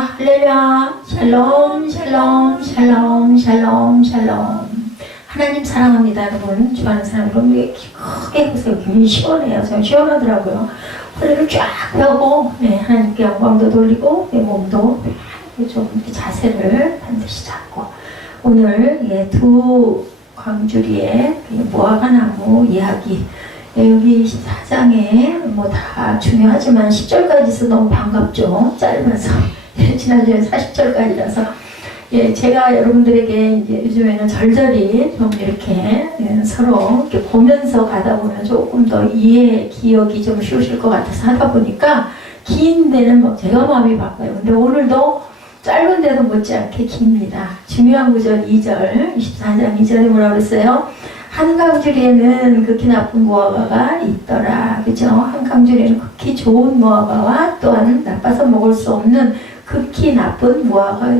할렐루야. 샬롬 샬롬 샬롬 샬롬 샬롬. 하나님 사랑합니다. 여러분 좋아하는 사람 여러분 크게 해보세요. 굉장히 시원해요. 좀 시원하더라고요. 허리를 쫙 펴고 하나님께 영광도 돌리고 내 몸도 좀 이렇게 자세를 반드시 잡고 오늘 두 광주리의 무화과나무 이야기 여기 24장에 뭐 다 중요하지만 10절까지서 너무 반갑죠. 짧아서 지난주에 40절까지라서 제가 여러분들에게 이제 요즘에는 절절히 좀 이렇게 서로 이렇게 보면서 가다 보면 조금 더 이해 기억이 좀 쉬우실 것 같아서 하다 보니까 긴 데는 뭐 제가 마음이 바빠요. 근데 오늘도 짧은 데도 못지않게 깁니다. 중요한 구절 2절 24장 2절에 뭐라고 그랬어요? 한강줄에는 극히 나쁜 무화과가 있더라. 그죠? 한강줄에는 극히 좋은 무화과와 또한 나빠서 먹을 수 없는 극히 나쁜 무화과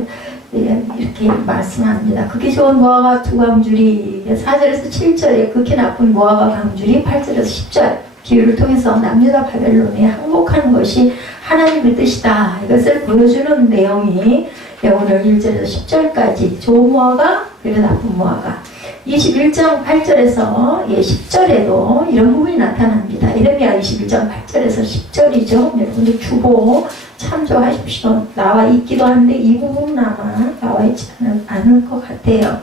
이렇게 말씀합니다. 극히 좋은 무화과 두 강줄이 4절에서 7절에 극히 나쁜 무화과 강줄이 8절에서 10절 비유를 통해서 남유다 바벨론에 항복하는 것이 하나님의 뜻이다. 이것을 보여주는 내용이 오늘 1절에서 10절까지 좋은 무화과 그리고 나쁜 무화과 21장 8절에서 10절에도 이런 부분이 나타납니다. 이레미야 21장 8절에서 10절이죠. 여러분들 주보 참조하십시오. 나와 있기도 한데 이 부분은 아마 나와 있지 않을 것 같아요.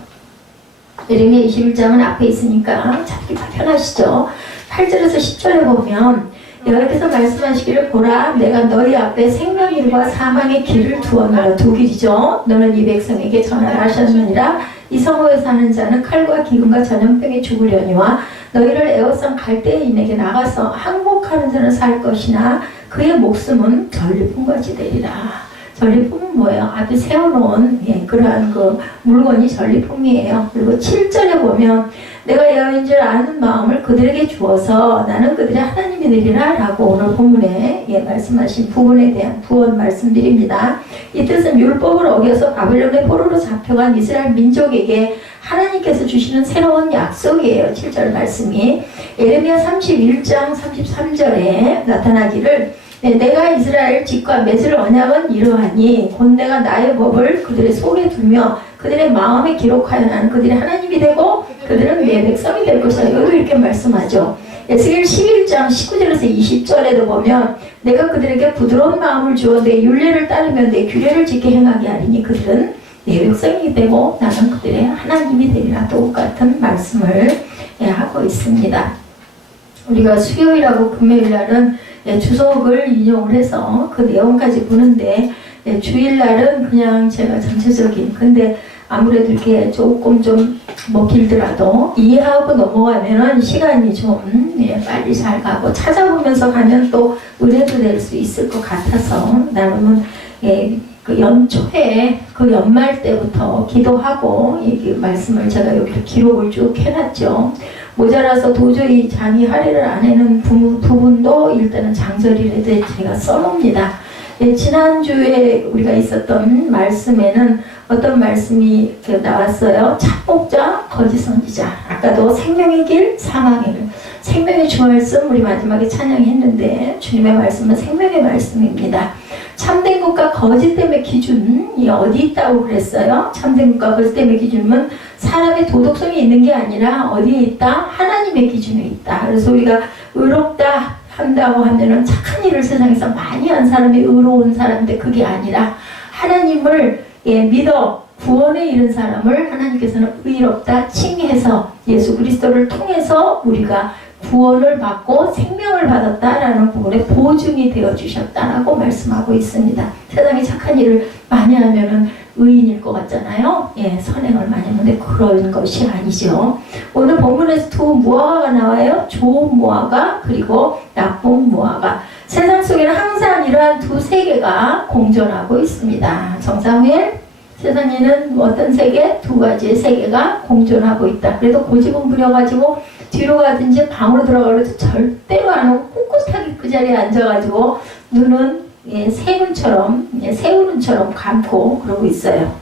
이레미야 21장은 앞에 있으니까 찾기 편하시죠. 8절에서 10절에 보면 여호와께서 말씀하시기를 보라 내가 너희 앞에 생명일과 사망의 길을 두었노라. 두 길이죠. 너는 이 백성에게 전하라 하셨느니라. 이 성읍에 사는 자는 칼과 기근과 전염병에 죽으려니와 너희를 에워싼 갈대인에게 나가서 항복하는 자는 살 것이나 그의 목숨은 전리품같이 되리라. 전리품은 뭐예요? 앞에 세워놓은 그러한 그 물건이 전리품이에요. 그리고 7절에 보면 내가 여호와인 줄 아는 마음을 그들에게 주어서 나는 그들의 하나님이 되리라 라고 오늘 본문에 말씀하신 부분에 대한 부언 말씀드립니다. 이 뜻은 율법을 어겨서 바벨론의 포로로 잡혀간 이스라엘 민족에게 하나님께서 주시는 새로운 약속이에요. 7절 말씀이 예레미야 31장 33절에 나타나기를 내가 이스라엘 집과 맺을 언약은 이러하니 곧 내가 나의 법을 그들의 속에 두며 그들의 마음에 기록하여 나는 그들의 하나님이 되고 그들은 내 백성이 될 것이다. 여기도 이렇게 말씀하죠. 에스겔 11장 19절에서 20절에도 보면 내가 그들에게 부드러운 마음을 주어 내 율례를 따르며 내 규례를 지켜 행하게 하리니 그들은 내 백성이 되고 나는 그들의 하나님이 되리라. 똑같은 말씀을 하고 있습니다. 우리가 수요일하고 금요일날은 주석을 인용을 해서 그 내용까지 보는데 주일날은 그냥 제가 전체적인 근데 아무래도 이렇게 조금 좀 뭐 길더라도 이해하고 넘어가면은 시간이 좀 빨리 잘 가고 찾아보면서 가면 또 의뢰도 될 수 있을 것 같아서 나름은 그 연초에 그 연말 때부터 기도하고 이 말씀을 제가 여기 기록을 쭉 해놨죠. 모자라서 도저히 잠이 할애를 안 하는 부분도 일단은 장절이라도 제가 써놓습니다. 지난주에 우리가 있었던 말씀에는 어떤 말씀이 나왔어요? 착복자, 거짓 선지자. 아까도 생명의 길, 사망의 길. 생명의 주 말씀 우리 마지막에 찬양했는데 주님의 말씀은 생명의 말씀입니다. 참된 것과 거짓됨의 기준이 어디 있다고 그랬어요? 참된 것과 거짓됨의 기준은 사람의 도덕성이 있는 게 아니라 어디에 있다? 하나님의 기준에 있다. 그래서 우리가 의롭다 한다고 하면은 착한 일을 세상에서 많이 한 사람이 의로운 사람인데 그게 아니라 하나님을 믿어 구원에 이른 사람을 하나님께서는 의롭다 칭해서 예수 그리스도를 통해서 우리가 구원을 받고 생명을 받았다라는 부분에 보증이 되어 주셨다라고 말씀하고 있습니다. 세상에 착한 일을 많이 하면은 의인일 것 같잖아요. 선행을 많이 하는데 그런 것이 아니죠. 오늘 본문에서 두 무화과가 나와요. 좋은 무화과 그리고 나쁜 무화과. 세상 속에는 항상 이러한 두 세계가 공존하고 있습니다. 정상회 세상에는 어떤 세계? 두 가지의 세계가 공존하고 있다. 그래도 고집은 부려가지고 뒤로 가든지 방으로 들어가려도 절대로 안 오고 꿋꿋하게 그 자리에 앉아가지고 눈은 새우눈처럼 감고 그러고 있어요.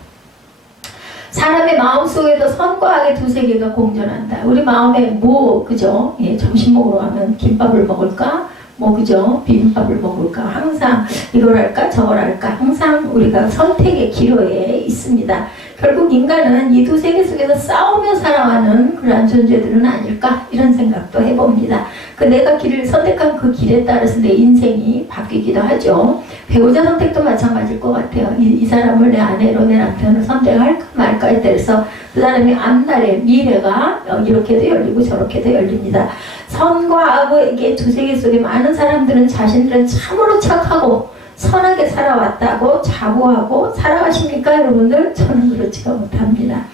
사람의 마음속에도 선과 악의 두 세계가 공존한다. 우리 마음에 그죠? 점심 먹으러 가면 김밥을 먹을까? 뭐 그죠? 비빔밥을 먹을까? 항상 이걸 할까? 저걸 할까? 항상 우리가 선택의 기로에 있습니다. 결국 인간은 이 두 세계 속에서 싸우며 살아가는 그러한 존재들은 아닐까? 이런 생각도 해봅니다. 내가 길을 선택한 그 길에 따라서 내 인생이 바뀌기도 하죠. 배우자 선택도 마찬가지일 것 같아요. 이 사람을 내 아내로 내 남편으로 선택할까 말까에 따라서 그 사람의 앞날의 미래가 이렇게도 열리고 저렇게도 열립니다. 선과 악의 두 세계 속에 많은 사람들은 자신들은 참으로 착하고 선하게 살아왔다고 자부하고 살아가십니까 여러분들? 저는 그렇지가 못합니다.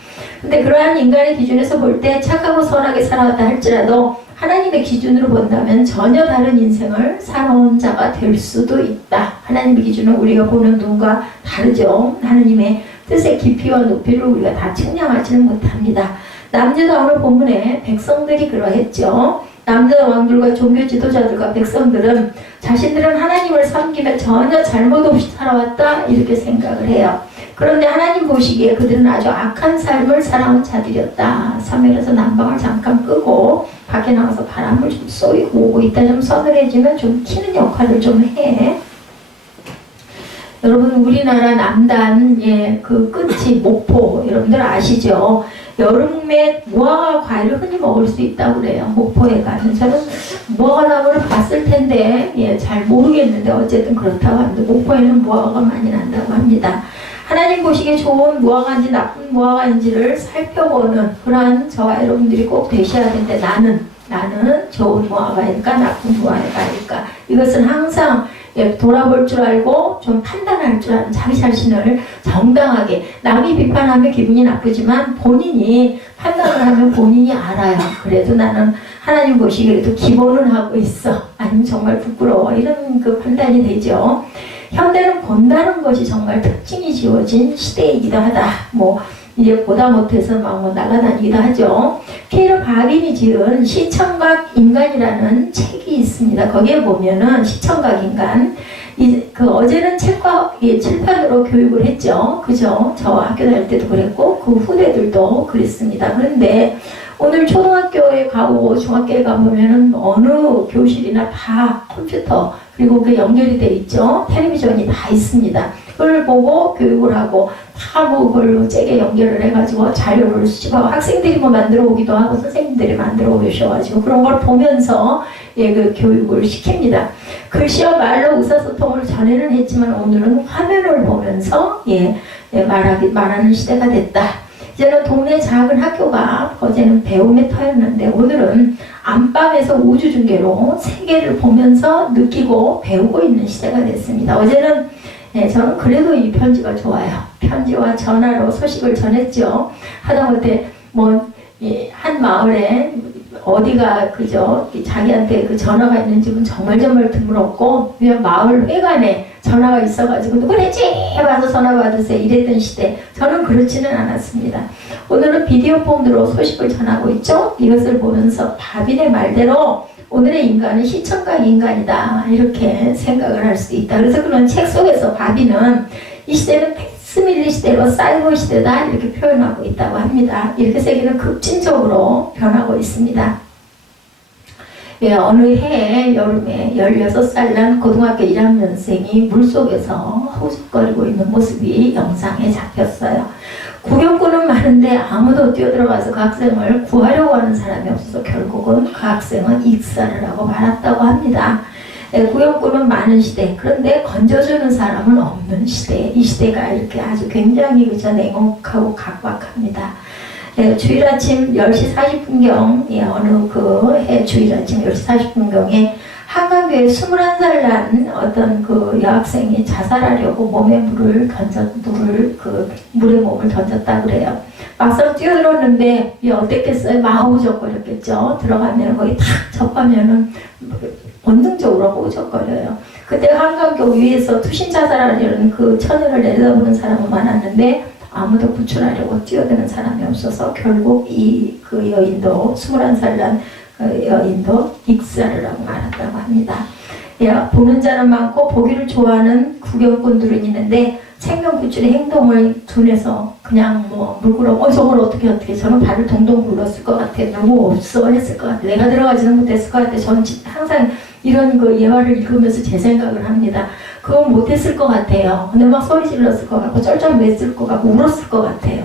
근데 그러한 인간의 기준에서 볼 때 착하고 선하게 살아왔다 할지라도 하나님의 기준으로 본다면 전혀 다른 인생을 살아온 자가 될 수도 있다. 하나님의 기준은 우리가 보는 눈과 다르죠. 하나님의 뜻의 깊이와 높이를 우리가 다 측량하지는 못합니다. 남유다 오늘 본문에 백성들이 그러했죠. 남자 왕들과 종교 지도자들과 백성들은 자신들은 하나님을 섬기며 전혀 잘못 없이 살아왔다 이렇게 생각을 해요. 그런데 하나님 보시기에 그들은 아주 악한 삶을 살아온 자들이었다. 사무엘에서 난방을 잠깐 끄고 밖에 나가서 바람을 좀 쏘이고 오고 있다 좀 서늘해지면 좀 키는 역할을 좀 해. 여러분 우리나라 남단 그 끝이 목포 여러분들 아시죠? 여름에 무화과 과일을 흔히 먹을 수 있다고 그래요. 목포에 가면 저는 무화과 나무를 봤을 텐데 잘 모르겠는데 어쨌든 그렇다고 합니다. 목포에는 무화과가 많이 난다고 합니다. 하나님 보시기에 좋은 무화과인지 나쁜 무화과인지를 살펴보는 그러한 저와 여러분들이 꼭 되셔야 되는데 나는 좋은 무화과일까 나쁜 무화과일까 이것은 항상 돌아볼 줄 알고 좀 판단할 줄 아는 자기 자신을 정당하게 남이 비판하면 기분이 나쁘지만 본인이 판단을 하면 본인이 알아요. 그래도 나는 하나님 보시기에 그래도 기본은 하고 있어. 아니면 정말 부끄러워. 이런 그 판단이 되죠. 현대는 본다는 것이 정말 특징이 지어진 시대이기도 하다. 뭐 이제 보다 못해서 막 날아다니기도 하죠. 케이로 바빈이 지은 시청각 인간이라는 책이 있습니다. 거기에 보면은 시청각 인간 어제는 책과 칠판으로 교육을 했죠. 그죠? 저 학교 다닐 때도 그랬고 그 후대들도 그랬습니다. 그런데 오늘 초등학교에 가고 중학교에 가보면은 어느 교실이나 다 컴퓨터 그리고 그 연결이 돼 있죠. 텔레비전이 다 있습니다. 그걸 보고 교육을 하고 다 뭐 그걸로 째게 연결을 해가지고 자료를 수집하고 학생들이 뭐 만들어 오기도 하고 선생님들이 만들어 오셔가지고 그런 걸 보면서 그 교육을 시킵니다. 글씨와 말로 의사소통을 전에는 했지만 오늘은 화면을 보면서 말하는 시대가 됐다. 이제는 동네 작은 학교가 어제는 배움의 터였는데 오늘은 안방에서 우주중계로 세계를 보면서 느끼고 배우고 있는 시대가 됐습니다. 어제는 저는 그래도 이 편지가 좋아요. 편지와 전화로 소식을 전했죠. 하다못해 한 마을에 어디가 그죠 자기한테 그 전화가 있는 집은 정말 드물었고 그냥 마을 회관에 전화가 있어가지고 누구래지 와서 전화 받으세요 이랬던 시대. 저는 그렇지는 않았습니다. 오늘은 비디오 폰으로 소식을 전하고 있죠. 이것을 보면서 바빈의 말대로 오늘의 인간은 시청각 인간이다 이렇게 생각을 할 수 있다. 그래서 그런 책 속에서 바빈은 이 시대는 패스밀리 시대로 사이버 시대다 이렇게 표현하고 있다고 합니다. 이렇게 세계는 급진적으로 변하고 있습니다. 어느 해 여름에 16살 난 고등학교 1학년생이 물속에서 허우적거리고 있는 모습이 영상에 잡혔어요. 구경꾼은 많은데 아무도 뛰어들어가서 그 학생을 구하려고 하는 사람이 없어서 결국은 그 학생은 익사를 하고 말았다고 합니다. 구경꾼은 많은 시대, 그런데 건져주는 사람은 없는 시대. 이 시대가 이렇게 아주 굉장히 냉혹하고 각박합니다. 주일 아침 10시 40분경 어느 그 해 주일 아침 10시 40분경에 한강교에 21살 난 어떤 그 여학생이 자살하려고 물에 몸을 던졌다 그래요. 막상 뛰어들었는데 어땠겠어요? 마우적거렸겠죠. 들어가면 거기 탁 접하면은 본능적으로 허우적거려요. 그때 한강교 위에서 투신 자살하려는 그 처녀를 내려다보는 사람은 많았는데 아무도 구출하려고 뛰어드는 사람이 없어서 결국 그 여인도 21살 난 여인도 익사를 하고 말았다고 합니다. 보는 자는 많고 보기를 좋아하는 구경꾼들은 있는데 생명 구출의 행동을 둔해서 그냥 물구러 저걸 어떻게 저는 발을 동동 굴렀을 것 같아. 누구 없어 했을 것 같아. 내가 들어가지는 못했을 것 같아. 저는 항상 이런 그 예화를 읽으면서 제 생각을 합니다. 그건 못했을 것 같아요. 근데 막 소리 질렀을 것 같고 쩔쩔맸을 것 같고 울었을 것 같아요.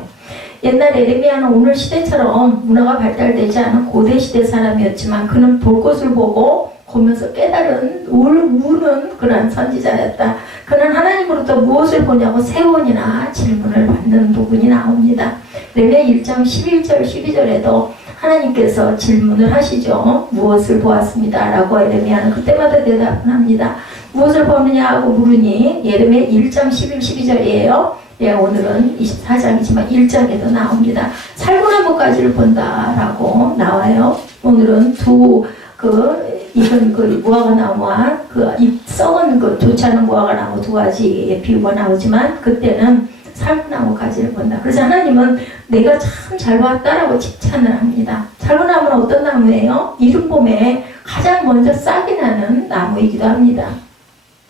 옛날 에레미야는 오늘 시대처럼 문화가 발달되지 않은 고대 시대 사람이었지만 그는 볼 것을 보고 보면서 깨달은 우는 그런 선지자였다. 그는 하나님으로부터 무엇을 보냐고 세 번이나 질문을 받는 부분이 나옵니다. 레위기야 1장 11절 12절에도 하나님께서 질문을 하시죠. 무엇을 보았습니다. 라고 에레미야는 그때마다 대답을 합니다. 무엇을 보느냐 하고 물으니 예레미야 1장 11, 12절이에요. 예, 오늘은 24장이지만 1장에도 나옵니다. 살구나무까지를 본다라고 나와요. 오늘은 이건 무화과 나무와 썩은 좋지 않은 무화과 나무 두 가지의 비유가 나오지만 그때는 살구나무까지를 본다. 그래서 하나님은 내가 참 잘 봤다라고 칭찬을 합니다. 살구나무는 어떤 나무예요? 이른봄에 가장 먼저 싹이 나는 나무이기도 합니다.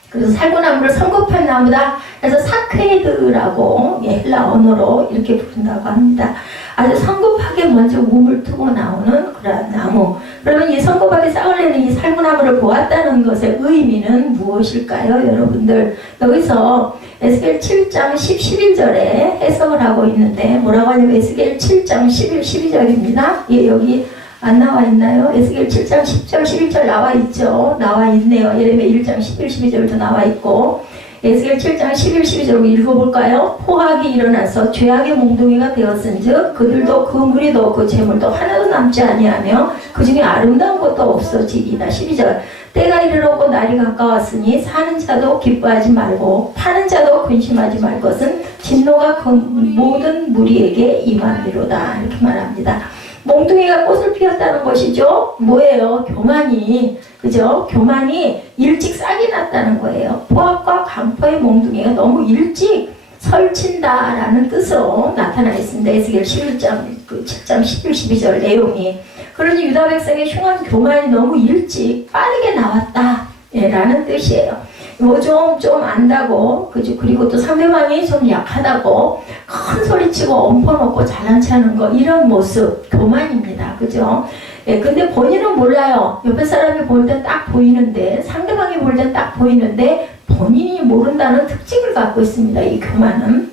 그래서 살구나무를 성급한 나무다. 그래서 사케이드라고 헬라 언어로 이렇게 부른다고 합니다. 아주 성급하게 먼저 몸을 트고 나오는 그런 나무. 그러면 이 성급하게 싹을 내는 이 살구나무를 보았다는 것의 의미는 무엇일까요, 여러분들? 여기서 에스겔 7장 10, 11절에 해석을 하고 있는데 뭐라고 하냐면 에스겔 7장 11, 12절입니다. 예, 여기 안 나와 있나요? 에스겔 7장 10절, 11절 나와 있죠? 나와 있네요. 예레미야 1장 11, 12절도 나와 있고 에스겔 7장 11, 12절 읽어볼까요? 포악이 일어나서 죄악의 몽둥이가 되었은즉 그들도 그 무리도 그 재물도 하나도 남지 아니하며 그 중에 아름다운 것도 없어지리다. 12절 때가 이르렀고 날이 가까웠으니 사는 자도 기뻐하지 말고 파는 자도 근심하지 말 것은 진노가 그 모든 무리에게 임함이로다. 이렇게 말합니다. 몽둥이가 꽃을 피웠다는 것이죠. 뭐예요? 교만이, 그죠? 교만이 일찍 싹이 났다는 거예요. 포악과 강포의 몽둥이가 너무 일찍 설친다라는 뜻으로 나타나 있습니다. 에스겔 11장, 7장 11, 12절 내용이. 그러니 유다 백성의 흉한 교만이 너무 일찍 빠르게 나왔다. 라는 뜻이에요. 뭐 좀 안다고, 그죠? 그리고 또 상대방이 좀 약하다고 큰 소리치고 엎어놓고 잘난 체하는 거, 이런 모습, 교만입니다. 그죠? 예, 근데 본인은 몰라요. 옆에 사람이 볼 땐 딱 보이는데, 상대방이 볼 땐 딱 보이는데, 본인이 모른다는 특징을 갖고 있습니다. 이 교만은.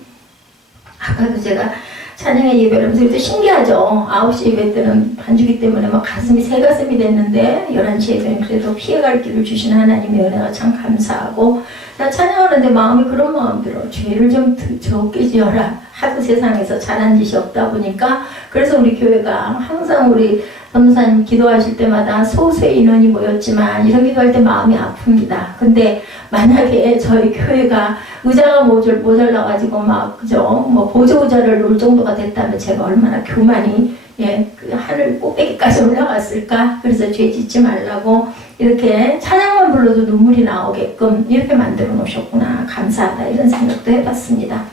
아까도 제가 찬양의 예배를 하면서 그래도 신기하죠. 9시 예배 때는 반주기 때문에 막 가슴이 새가슴이 됐는데 11시 예배는 그래도 피해갈 길을 주신 하나님의 은혜가 참 감사하고 나 찬양하는데 마음이 그런 마음 들어. 죄를 좀 적게 지어라. 하도 세상에서 잘한 짓이 없다 보니까 그래서 우리 교회가 항상 우리 선교사님 기도하실 때마다 소수의 인원이 모였지만 이런 기도할 때 마음이 아픕니다. 근데 만약에 저희 교회가 의자가 모자라가지고 막 그죠 뭐 보조 의자를 놓을 정도가 됐다면 제가 얼마나 교만이 그 하늘 꼭대기까지 올라갔을까. 그래서 죄 짓지 말라고 이렇게 찬양만 불러도 눈물이 나오게끔 이렇게 만들어 놓으셨구나. 감사하다 이런 생각도 해봤습니다.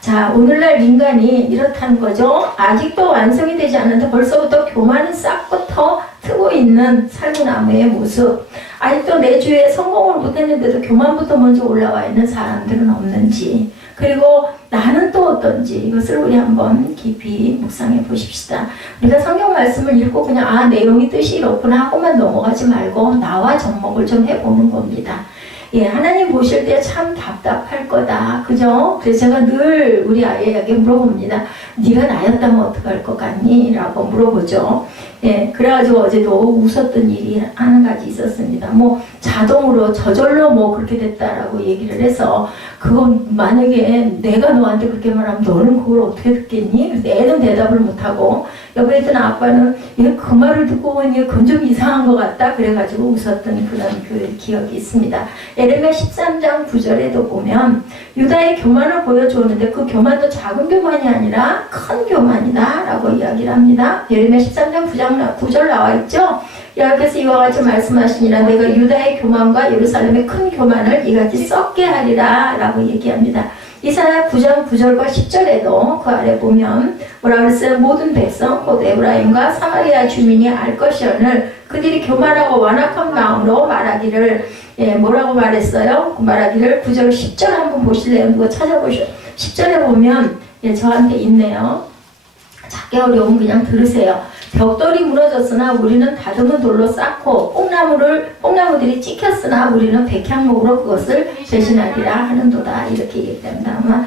자, 오늘날 인간이 이렇다는 거죠. 아직도 완성이 되지 않는데 벌써부터 교만은 싹부터 트고 있는 살구나무의 모습. 아직도 내 주에 성공을 못했는데도 교만부터 먼저 올라와 있는 사람들은 없는지, 그리고 나는 또 어떤지, 이것을 우리 한번 깊이 묵상해 보십시다. 우리가 성경 말씀을 읽고 그냥 내용이 뜻이 이렇구나 하고만 넘어가지 말고 나와 접목을 좀 해보는 겁니다. 예, 하나님 보실 때 참 답답할 거다. 그죠? 그래서 제가 늘 우리 아이에게 물어봅니다. 네가 나였다면 어떡할 것 같니? 라고 물어보죠. 예, 그래가지고 어제도 웃었던 일이 한 가지 있었습니다. 뭐 자동으로 저절로 뭐 그렇게 됐다라고 얘기를 해서 그건 만약에 내가 너한테 그렇게 말하면 너는 그걸 어떻게 듣겠니? 그래서 애는 대답을 못하고 옆에 있던 아빠는 얘 그 말을 듣고 보니 그건 좀 이상한 것 같다. 그래가지고 웃었던 그런 그 기억이 있습니다. 예레미야 13장 9절에도 보면 유다의 교만을 보여주었는데 그 교만도 작은 교만이 아니라 큰 교만이다 라고 이야기를 합니다. 예레미야 13장 9절 나와 있죠. 여호와께서 이와 같이 말씀하시니라 내가 유다의 교만과 예루살렘의 큰 교만을 이같이 썩게 하리라 라고 얘기합니다. 이사야 9장 9절과 10절에도 그 아래 보면 뭐라 그랬어요? 모든 백성 곧 에브라임과 사마리아 주민이 알 것이오늘 그들이 교만하고 완악한 마음으로 말하기를 뭐라고 말했어요? 말하기를 9절 10절 한번 보실래요? 누가 찾아보셔. 10절에 보면 저한테 있네요. 작게 어려우면 그냥 들으세요. 벽돌이 무너졌으나 우리는 다듬은 돌로 쌓고 뽕나무들이 찍혔으나 우리는 백향목으로 그것을 대신하리라 하는도다. 이렇게 얘기합니다. 아마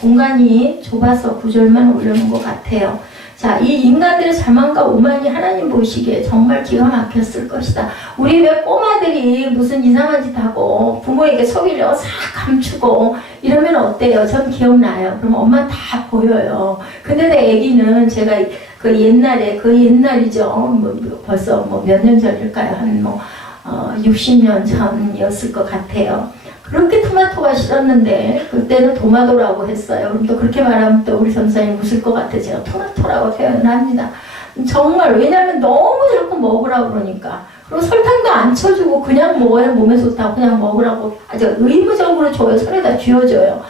공간이 좁아서 구절만 올려놓은 것 같아요. 자, 이 인간들의 자만과 오만이 하나님 보시기에 정말 기가 막혔을 것이다. 우리 왜 꼬마들이 무슨 이상한 짓 하고 부모에게 속이려고 싹 감추고 이러면 어때요? 전 기억나요. 그럼 엄마 다 보여요. 근데 내 애기는 제가 그 옛날이죠. 벌써 몇 년 전일까요? 한 60년 전이었을 것 같아요. 그렇게 토마토가 싫었는데 그때는 도마도라고 했어요. 그럼 또 그렇게 말하면 또 우리 선생님 웃을 것 같아. 제가 토마토라고 표현을 합니다. 정말 왜냐하면 너무 자꾸 먹으라고 그러니까. 그리고 설탕도 안 쳐주고 그냥 먹어야 몸에 좋다고 그냥 먹으라고 아주 의무적으로 줘요. 손에다 쥐어줘요.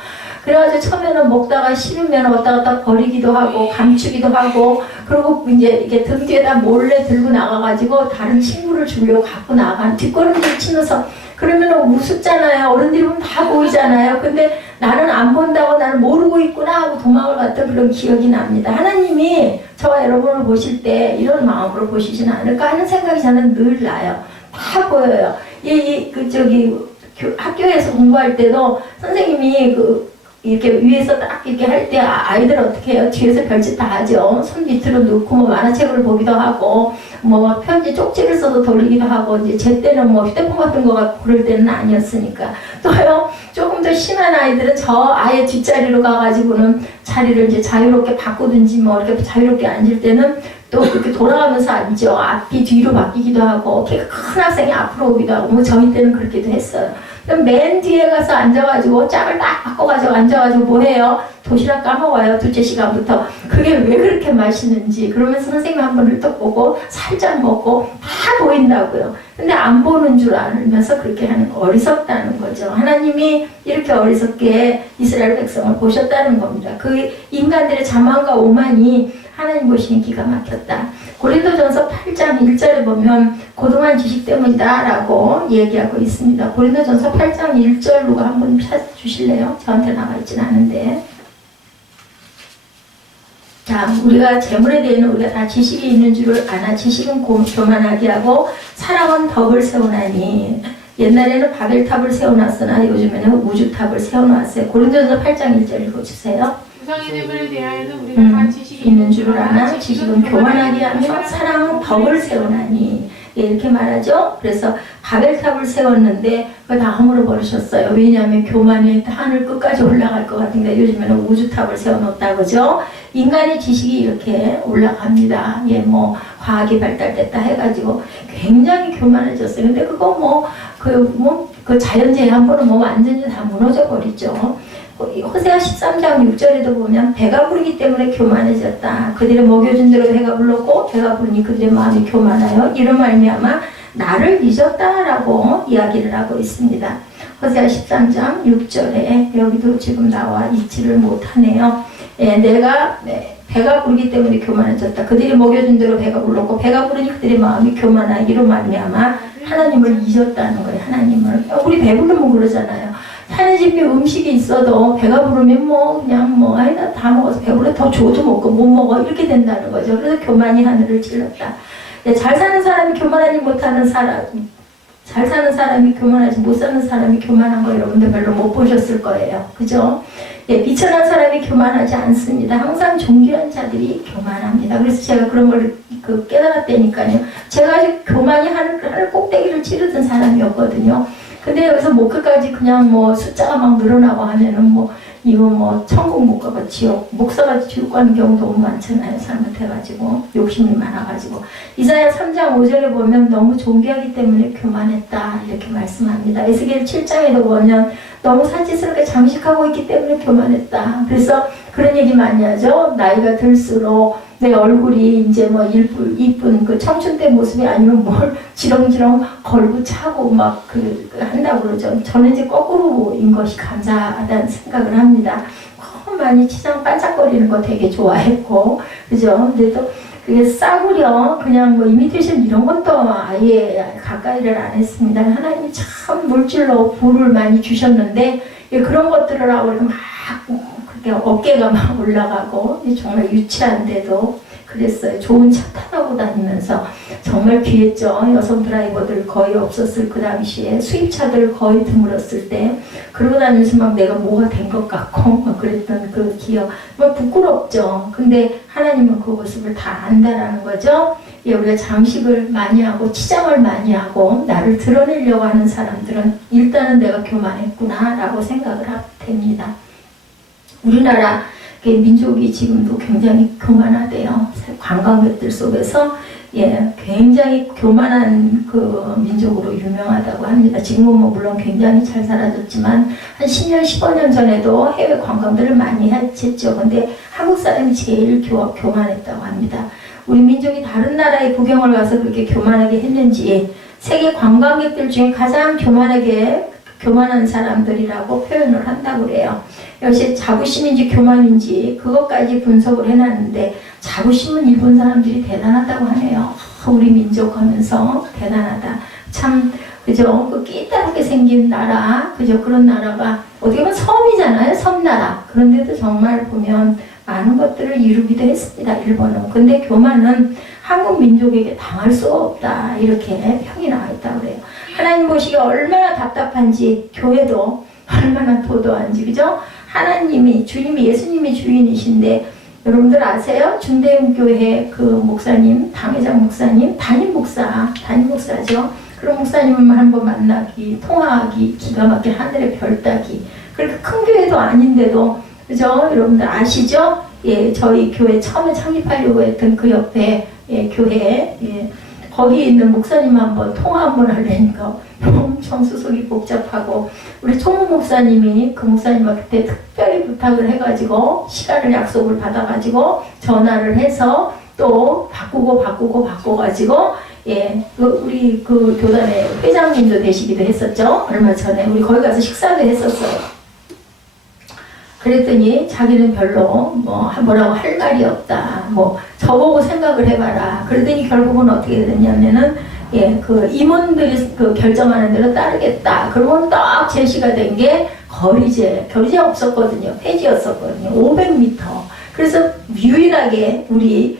그래가지고 처음에는 먹다가 싫으면 왔다 갔다 버리기도 하고 감추기도 하고 그리고 이제 이게 등 뒤에다 몰래 들고 나가가지고 다른 친구를 주려고 갖고 나간 뒷걸음질 치면서 그러면 우습잖아요. 어른들이 보면 다 보이잖아요. 근데 나는 안 본다고 나는 모르고 있구나 하고 도망을 갔던 그런 기억이 납니다. 하나님이 저와 여러분을 보실 때 이런 마음으로 보시진 않을까 하는 생각이 저는 늘 나요. 다 보여요. 학교에서 공부할 때도 선생님이 이렇게 위에서 딱 이렇게 할 때 아이들 어떻게 해요? 뒤에서 별짓 다 하죠. 손 밑으로 놓고 만화책을 보기도 하고 편지 쪽지를 써서 돌리기도 하고 이제 제 때는 휴대폰 같은 거가 그럴 때는 아니었으니까 또요 조금 더 심한 아이들은 저 아예 뒷자리로 가가지고는 자리를 이제 자유롭게 바꾸든지 이렇게 자유롭게 앉을 때는 또 그렇게 돌아가면서 앉죠. 앞이 뒤로 바뀌기도 하고 큰 학생이 앞으로 오기도 하고 저희 때는 그렇게도 했어요. 맨 뒤에 가서 앉아가지고 짝을 딱 바꿔가지고 앉아가지고 뭐해요? 도시락 까먹어요. 둘째 시간부터. 그게 왜 그렇게 맛있는지 그러면서 선생님 한 번을 또 보고 살짝 먹고 다 보인다고요. 근데 안 보는 줄 알면서 그렇게 하는 어리석다는 거죠. 하나님이 이렇게 어리석게 이스라엘 백성을 보셨다는 겁니다. 그 인간들의 자만과 오만이 하나님 보시니 기가 막혔다. 고린도전서 8장 1절에 보면 고등한 지식 때문이다 라고 얘기하고 있습니다. 고린도전서 8장 1절 누가 한번 찾아주실래요? 저한테 나와 있진 않은데. 자, 우리가 재물에 대해서는 우리가 다 지식이 있는 줄을 아나 지식은 교만하게 하고 사랑은 덕을 세우나니. 옛날에는 바벨탑을 세워놨으나 요즘에는 우주탑을 세워놨어요. 고린도전서 8장 1절 읽어주세요. 우상의 대하여는 우리가 다 지식이 있는 줄을 아나 지식은 교만하게 하며 사랑은 덕을 세우나니. 이렇게 말하죠. 그래서 바벨탑을 세웠는데 그거 다 허물어 버리셨어요. 왜냐하면 교만이 하늘 끝까지 올라갈 것 같은데 요즘에는 우주탑을 세워놓았다 그죠. 인간의 지식이 이렇게 올라갑니다. 과학이 발달됐다 해가지고 굉장히 교만해졌어요. 근데 그거 그 자연재해 한 번은 완전히 다 무너져 버리죠. 호세아 13장 6절에도 보면 배가 부르기 때문에 교만해졌다. 그들의 먹여준 대로 배가 불렀고 배가 부르니 그들의 마음이 교만하여 이런 말미암아 나를 잊었다라고 이야기를 하고 있습니다. 호세아 13장 6절에 여기도 지금 나와 있지를 못하네요. 내가 배가 부르기 때문에 교만해졌다. 그들이 먹여준 대로 배가 불렀고 배가 부르니 그들의 마음이 교만하여 이런 말미암아 하나님을 잊었다는 거예요. 하나님을. 우리 배부르면 그러잖아요. 사는 집에 음식이 있어도 배가 부르면 아이 나 다 먹어서 배불러 더 줘도 먹고 못 먹어 이렇게 된다는 거죠. 그래서 교만이 하늘을 찔렀다. 잘 사는 사람이 교만하지 못하는 사람, 잘 사는 사람이 교만하지 못 사는 사람이 교만한 거 여러분들 별로 못 보셨을 거예요. 그죠? 비천한 사람이 교만하지 않습니다. 항상 존귀한 자들이 교만합니다. 그래서 제가 그런 걸 깨달았다니까요. 제가 아직 교만이 하늘 꼭대기를 찌르던 사람이었거든요. 근데 여기서 끝까지 그냥 숫자가 막 늘어나고 하면은 이거 천국 못 가고 지옥, 목사가 지옥 가는 경우 너무 많잖아요. 잘못해가지고 욕심이 많아가지고. 이사야 3장 5절에 보면 너무 존귀하기 때문에 교만했다 이렇게 말씀합니다. 에스겔 7장에도 보면 너무 사치스럽게 장식하고 있기 때문에 교만했다. 그래서 그런 얘기 많이 하죠. 나이가 들수록 내 얼굴이 이제 이쁜 그 청춘 때 모습이 아니면 지렁지렁 걸고 차고 한다고 그러죠. 저는 이제 거꾸로인 것이 감사하다는 생각을 합니다. 많이 치장 반짝거리는 거 되게 좋아했고, 그죠? 근데 또 그게 싸구려 그냥 이미테이션 이런 것도 아예 가까이를 안 했습니다. 하나님이 참 물질로 부를 많이 주셨는데 그런 것들을 하고 막 그렇게 어깨가 막 올라가고 정말 유치한데도 그랬어요. 좋은 차 타고 다니면서 정말 귀했죠. 여성 드라이버들 거의 없었을 그 당시에 수입차들 거의 드물었을 때 그러고 다니면서 막 내가 뭐가 된 것 같고 막 그랬던 그 기억. 막 부끄럽죠. 근데 하나님은 그 모습을 다 안다라는 거죠. 예, 우리가 장식을 많이 하고 치장을 많이 하고 나를 드러내려고 하는 사람들은 일단은 내가 교만했구나 라고 생각을 하게 됩니다. 우리나라 민족이 지금도 굉장히 교만하대요. 관광객들 속에서 예, 굉장히 교만한 그 민족으로 유명하다고 합니다. 지금은 뭐 물론 굉장히 잘 사라졌지만 한 10년, 15년 전에도 해외 관광들을 많이 했죠. 근데 한국 사람이 제일 교만했다고 합니다. 우리 민족이 다른 나라에 구경을 가서 그렇게 교만하게 했는지 세계 관광객들 중에 가장 교만한 사람들이라고 표현을 한다고 그래요. 역시 자부심인지 교만인지 그것까지 분석을 해놨는데 자부심은 일본 사람들이 대단하다고 하네요. 우리 민족 하면서 대단하다. 참 그죠? 그 끼다랗게 생긴 나라, 그죠? 그런 나라가 어떻게 보면 섬이잖아요. 섬나라. 그런데도 정말 보면 많은 것들을 이루기도 했습니다. 일본은. 근데 교만은 한국 민족에게 당할 수가 없다. 이렇게 평이 나와 있다고 그래요. 하나님 보시기에 얼마나 답답한지 교회도 얼마나 도도한지 그죠? 하나님이 주님이 예수님이 주인이신데 여러분들 아세요? 중대교회 그 목사님 당회장 목사님 담임 목사죠. 그런 목사님을 한번 만나기 통화하기 기가 막힌 하늘의 별 따기 그렇게 큰 교회도 아닌데도 그죠? 여러분들 아시죠? 예, 저희 교회 처음에 창립하려고 했던 그 옆에 예, 교회 예, 거기 있는 목사님 한번 통화 한번 하려니까 엄청 수속이 복잡하고 우리 총무 목사님이 그 목사님한테 그때 특별히 부탁을 해가지고 시간을 약속을 받아가지고 전화를 해서 또 바꿔가지고 예, 우리 그 교단의 회장님도 되시기도 했었죠. 얼마 전에 우리 거기 가서 식사도 했었어요. 그랬더니 자기는 별로 뭐라고 할 말이 없다. 뭐 저보고 생각을 해봐라. 그러더니 결국은 어떻게 됐냐면은 예, 그 임원들이 그 결정하는 대로 따르겠다. 그러고 딱 제시가 된 게 거리제 없었거든요. 폐지였었거든요. 500m. 그래서 유일하게 우리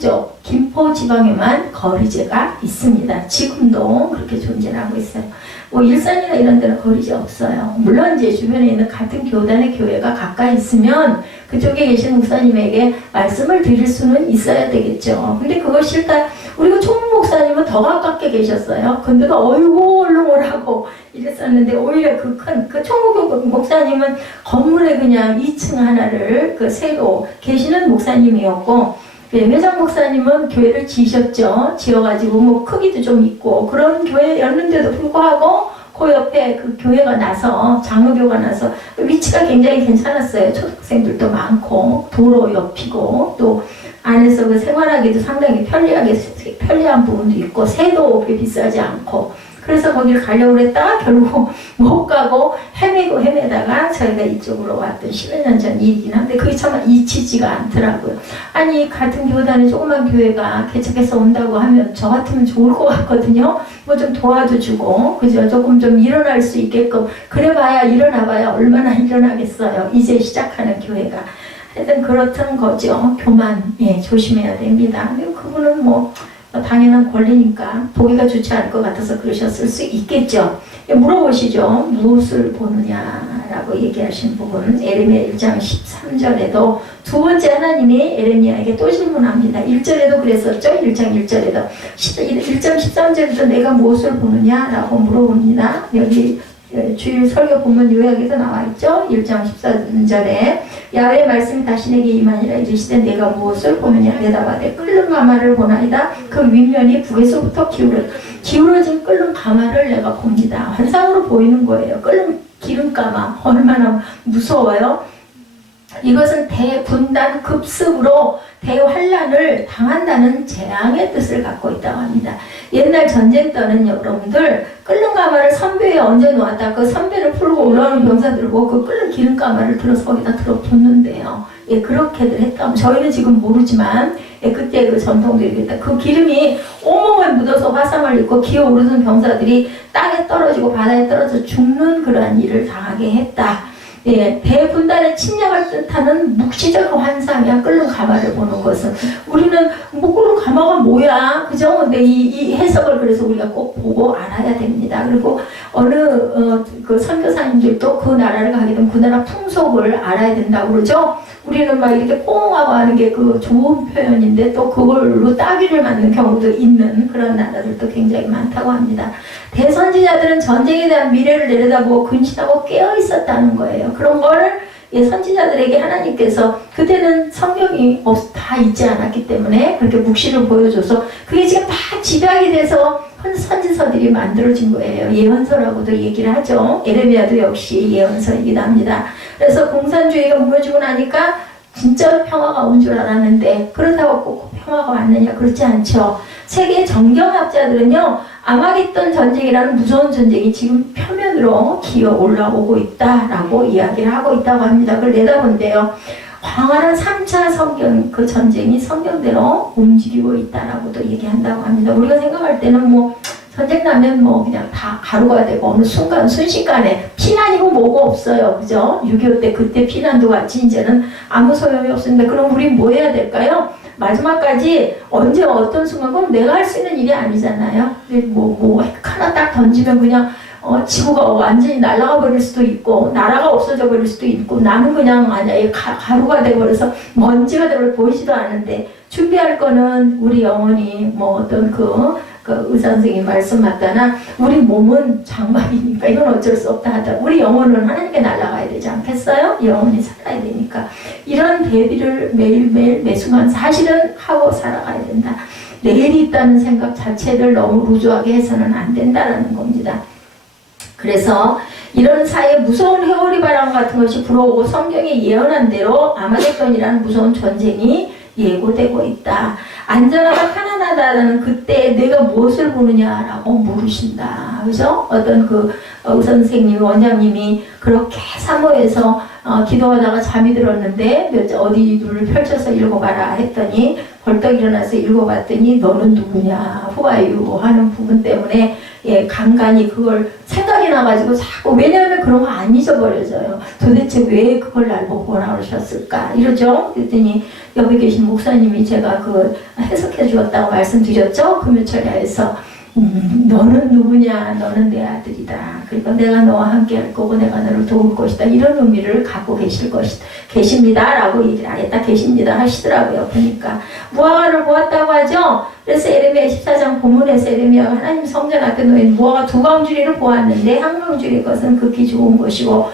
쪽 김포 지방에만 거리제가 있습니다. 지금도 그렇게 존재하고 있어요. 뭐 일산이나 이런 데는 거리제 없어요. 물론 이제 주변에 있는 같은 교단의 교회가 가까이 있으면 그쪽에 계신 목사님에게 말씀을 드릴 수는 있어야 되겠죠. 근데 그것이 일단 우리가 총무 목사님은 더 가깝게 계셨어요. 근데도 어이구 얼른 오라고 이랬었는데 오히려 그 총무 목사님은 건물에 그냥 2층 하나를 그 새로 계시는 목사님이었고 회장 목사님은 교회를 지어가지고 뭐 크기도 좀 있고 그런 교회였는데도 불구하고 그 옆에 그 교회가 나서 장로교가 나서 위치가 굉장히 괜찮았어요. 초등학생들도 많고 도로 옆이고 또 안에서 그 생활하기도 상당히 편리한 부분도 있고 새도 비싸지 않고 그래서 거기를 가려고 했다가 결국 못 가고 헤매다가 저희가 이쪽으로 왔던 10여 년 전 일이긴 한데 그게 참 잊히지가 않더라고요. 아니 같은 교단의 조그만 교회가 개척해서 온다고 하면 저 같으면 좋을 것 같거든요. 뭐 좀 도와도 주고 그죠? 조금 좀 일어날 수 있게끔 그래봐야 일어나봐야 얼마나 일어나겠어요. 이제 시작하는 교회가. 하여튼 그렇던 거죠. 교만 예, 조심해야 됩니다. 그분은 뭐 당연한 권리니까 보기가 좋지 않을 것 같아서 그러셨을 수 있겠죠. 물어보시죠. 무엇을 보느냐라고 얘기하신 부분 에레미야 1장 13절에도 두 번째 하나님이 에레미야에게 또 질문합니다. 1절에도 그랬었죠. 1장 1절에도 1장 13절에도 내가 무엇을 보느냐라고 물어봅니다. 여기 주일 설교 본문 요약에도 나와 있죠. 1장 14절에 야훼의 말씀이 다시 내게 임하니라 이르시되 내가 무엇을 보느냐 대답하되 끓는 가마를 보나이다. 그 윗면이 북에서부터 기울어진 끓는 가마를 내가 봅니다. 환상으로 보이는 거예요. 끓는 기름가마 얼마나 무서워요. 이것은 대분단 급습으로 대환란을 당한다는 재앙의 뜻을 갖고 있다고 합니다. 옛날 전쟁 때는 여러분들 끓는 가마를 선배에 얹어 놓았다 그 선배를 풀고 올라오는 병사들 보고 그 끓는 기름가마를 들어서 거기다 들어붓는데요. 예, 그렇게들 했다면 저희는 지금 모르지만 예, 그때 그 전통도 이랬다. 그 기름이 온몸에 묻어서 화상을 입고 기어오르는 병사들이 땅에 떨어지고 바다에 떨어져 죽는 그러한 일을 당하게 했다. 예, 대군단의 침략을 뜻하는 묵시적 환상이야. 끓는 가마를 보는 것은. 우리는 뭐 끓는 가마가 뭐야? 그죠? 근데 이 해석을 그래서 우리가 꼭 보고 알아야 됩니다. 그리고 어느 그 선교사님들도 그 나라를 가게 되면 그 나라 풍속을 알아야 된다고 그러죠. 우리는 막 이렇게 뽕하고 하는 게 그 좋은 표현인데 또 그걸로 따귀를 맞는 경우도 있는 그런 나라들도 굉장히 많다고 합니다. 대선지자들은 전쟁에 대한 미래를 내려다보고 근신하고 깨어 있었다는 거예요. 그런 거를 선지자들에게 하나님께서 그때는 성경이 다 있지 않았기 때문에 그렇게 묵시를 보여줘서 그게 지금 다 집약이 돼서 선지서들이 만들어진 거예요. 예언서라고도 얘기를 하죠. 에레미야도 역시 예언서이기도 합니다. 그래서 공산주의가 무너지고 나니까 진짜 평화가 온 줄 알았는데 그렇다고 꼭 평화가 왔느냐? 그렇지 않죠. 세계 정경학자들은요, 아마겟돈 전쟁이라는 무서운 전쟁이 지금 표면으로 기어 올라오고 있다라고 이야기를 하고 있다고 합니다. 그걸 내다본데요. 광활한 3차 성경, 그 전쟁이 성경대로 움직이고 있다라고도 얘기한다고 합니다. 우리가 생각할 때는 뭐, 전쟁 나면 뭐 그냥 다 가루가 되고 어느 순간, 순식간에 피난이고 뭐고 없어요. 그죠? 6.25 때 그때 피난도 같이 이제는 아무 소용이 없습니다. 그럼 우리 뭐 해야 될까요? 마지막까지 언제 어떤 순간, 그럼 내가 할 수 있는 일이 아니잖아요. 뭐 하나 딱 던지면 그냥 지구가 완전히 날아가 버릴 수도 있고 나라가 없어져 버릴 수도 있고 나는 그냥 만약에 가루가 돼버려서 먼지가 돼버려 보이지도 않는데 준비할 거는 우리 영혼이 뭐 어떤 그 의사 선생님 말씀 맞다나 우리 몸은 장막이니까 이건 어쩔 수 없다 하다. 우리 영혼은 하나님께 날아가야 되지 않겠어요? 영혼이 살아야 되니까 이런 대비를 매일매일 매순간 사실은 하고 살아가야 된다. 내일이 있다는 생각 자체를 너무 루즈하게 해서는 안 된다는 겁니다. 그래서 이런 사이에 무서운 회오리 바람 같은 것이 불어오고 성경이 예언한 대로 아마겟돈이라는 무서운 전쟁이 예고되고 있다. 안전하고 편안하다는 그때 내가 무엇을 보느냐라고 물으신다. 그죠? 어떤 그 선생님, 원장님이 그렇게 사모해서 기도하다가 잠이 들었는데 어디 눈을 펼쳐서 읽어봐라 했더니 벌떡 일어나서 읽어봤더니 너는 누구냐, who are you 하는 부분 때문에 간간히 그걸 생각이 나가지고 자꾸 왜냐하면 그런 거 안 잊어버려져요. 도대체 왜 그걸 날 보고 나오셨을까 이러죠. 그랬더니 여기 계신 목사님이 제가 그 해석해 주었다고 말씀드렸죠. 금요철야에서 너는 누구냐? 너는 내 아들이다. 그리고 내가 너와 함께 할 거고 내가 너를 도울 것이다. 이런 의미를 갖고 계십니다. 라고 얘기를 안 했다. 계십니다. 하시더라고요. 보니까. 무화과를 보았다고 하죠. 그래서 에레미야 14장 본문에서 에레미야가 하나님 성전 앞에 놓인 무화과 두 광주리를 보았는데 한 광주리의 것은 극히 좋은 것이고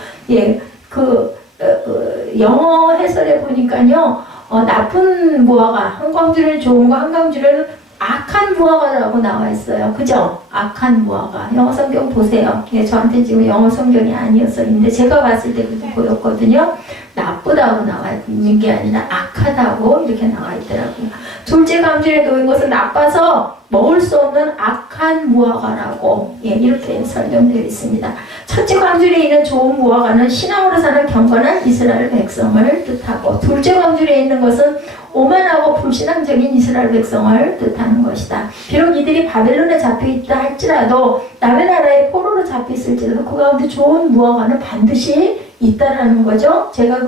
영어 해설에 보니까요. 나쁜 무화과, 한 광주리는 좋은 거, 한 광주리는 악한 무화과라고 나와 있어요. 그죠? 악한 무화과. 영어 성경 보세요. 저한테 지금 영어 성경이 아니어서 있는데 제가 봤을 때 그렇게 보였거든요. 나쁘다고 나와 있는 게 아니라 악하다고 이렇게 나와 있더라고요. 둘째 광주리에 놓인 것은 나빠서 먹을 수 없는 악한 무화과라고 이렇게 설명되어 있습니다. 첫째 광주리에 있는 좋은 무화과는 신앙으로 사는 경건한 이스라엘 백성을 뜻하고 둘째 광주리에 있는 것은 오만하고 불신앙적인 이스라엘 백성을 뜻하는 것이다. 비록 이들이 바벨론에 잡혀있다 할지라도 남의 나라에 포로로 잡혀있을지라도 그 가운데 좋은 무화과는 반드시 있다라는 거죠. 제가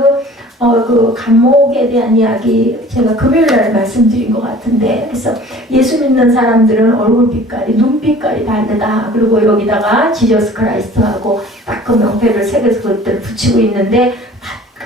그 감목에 대한 이야기 제가 금요일날 말씀드린 것 같은데 그래서 예수 믿는 사람들은 얼굴 빛깔이 눈빛깔이 다르다. 그리고 여기다가 지저스 크라이스트하고 딱 그 명패를 새겨서 그것들을 붙이고 있는데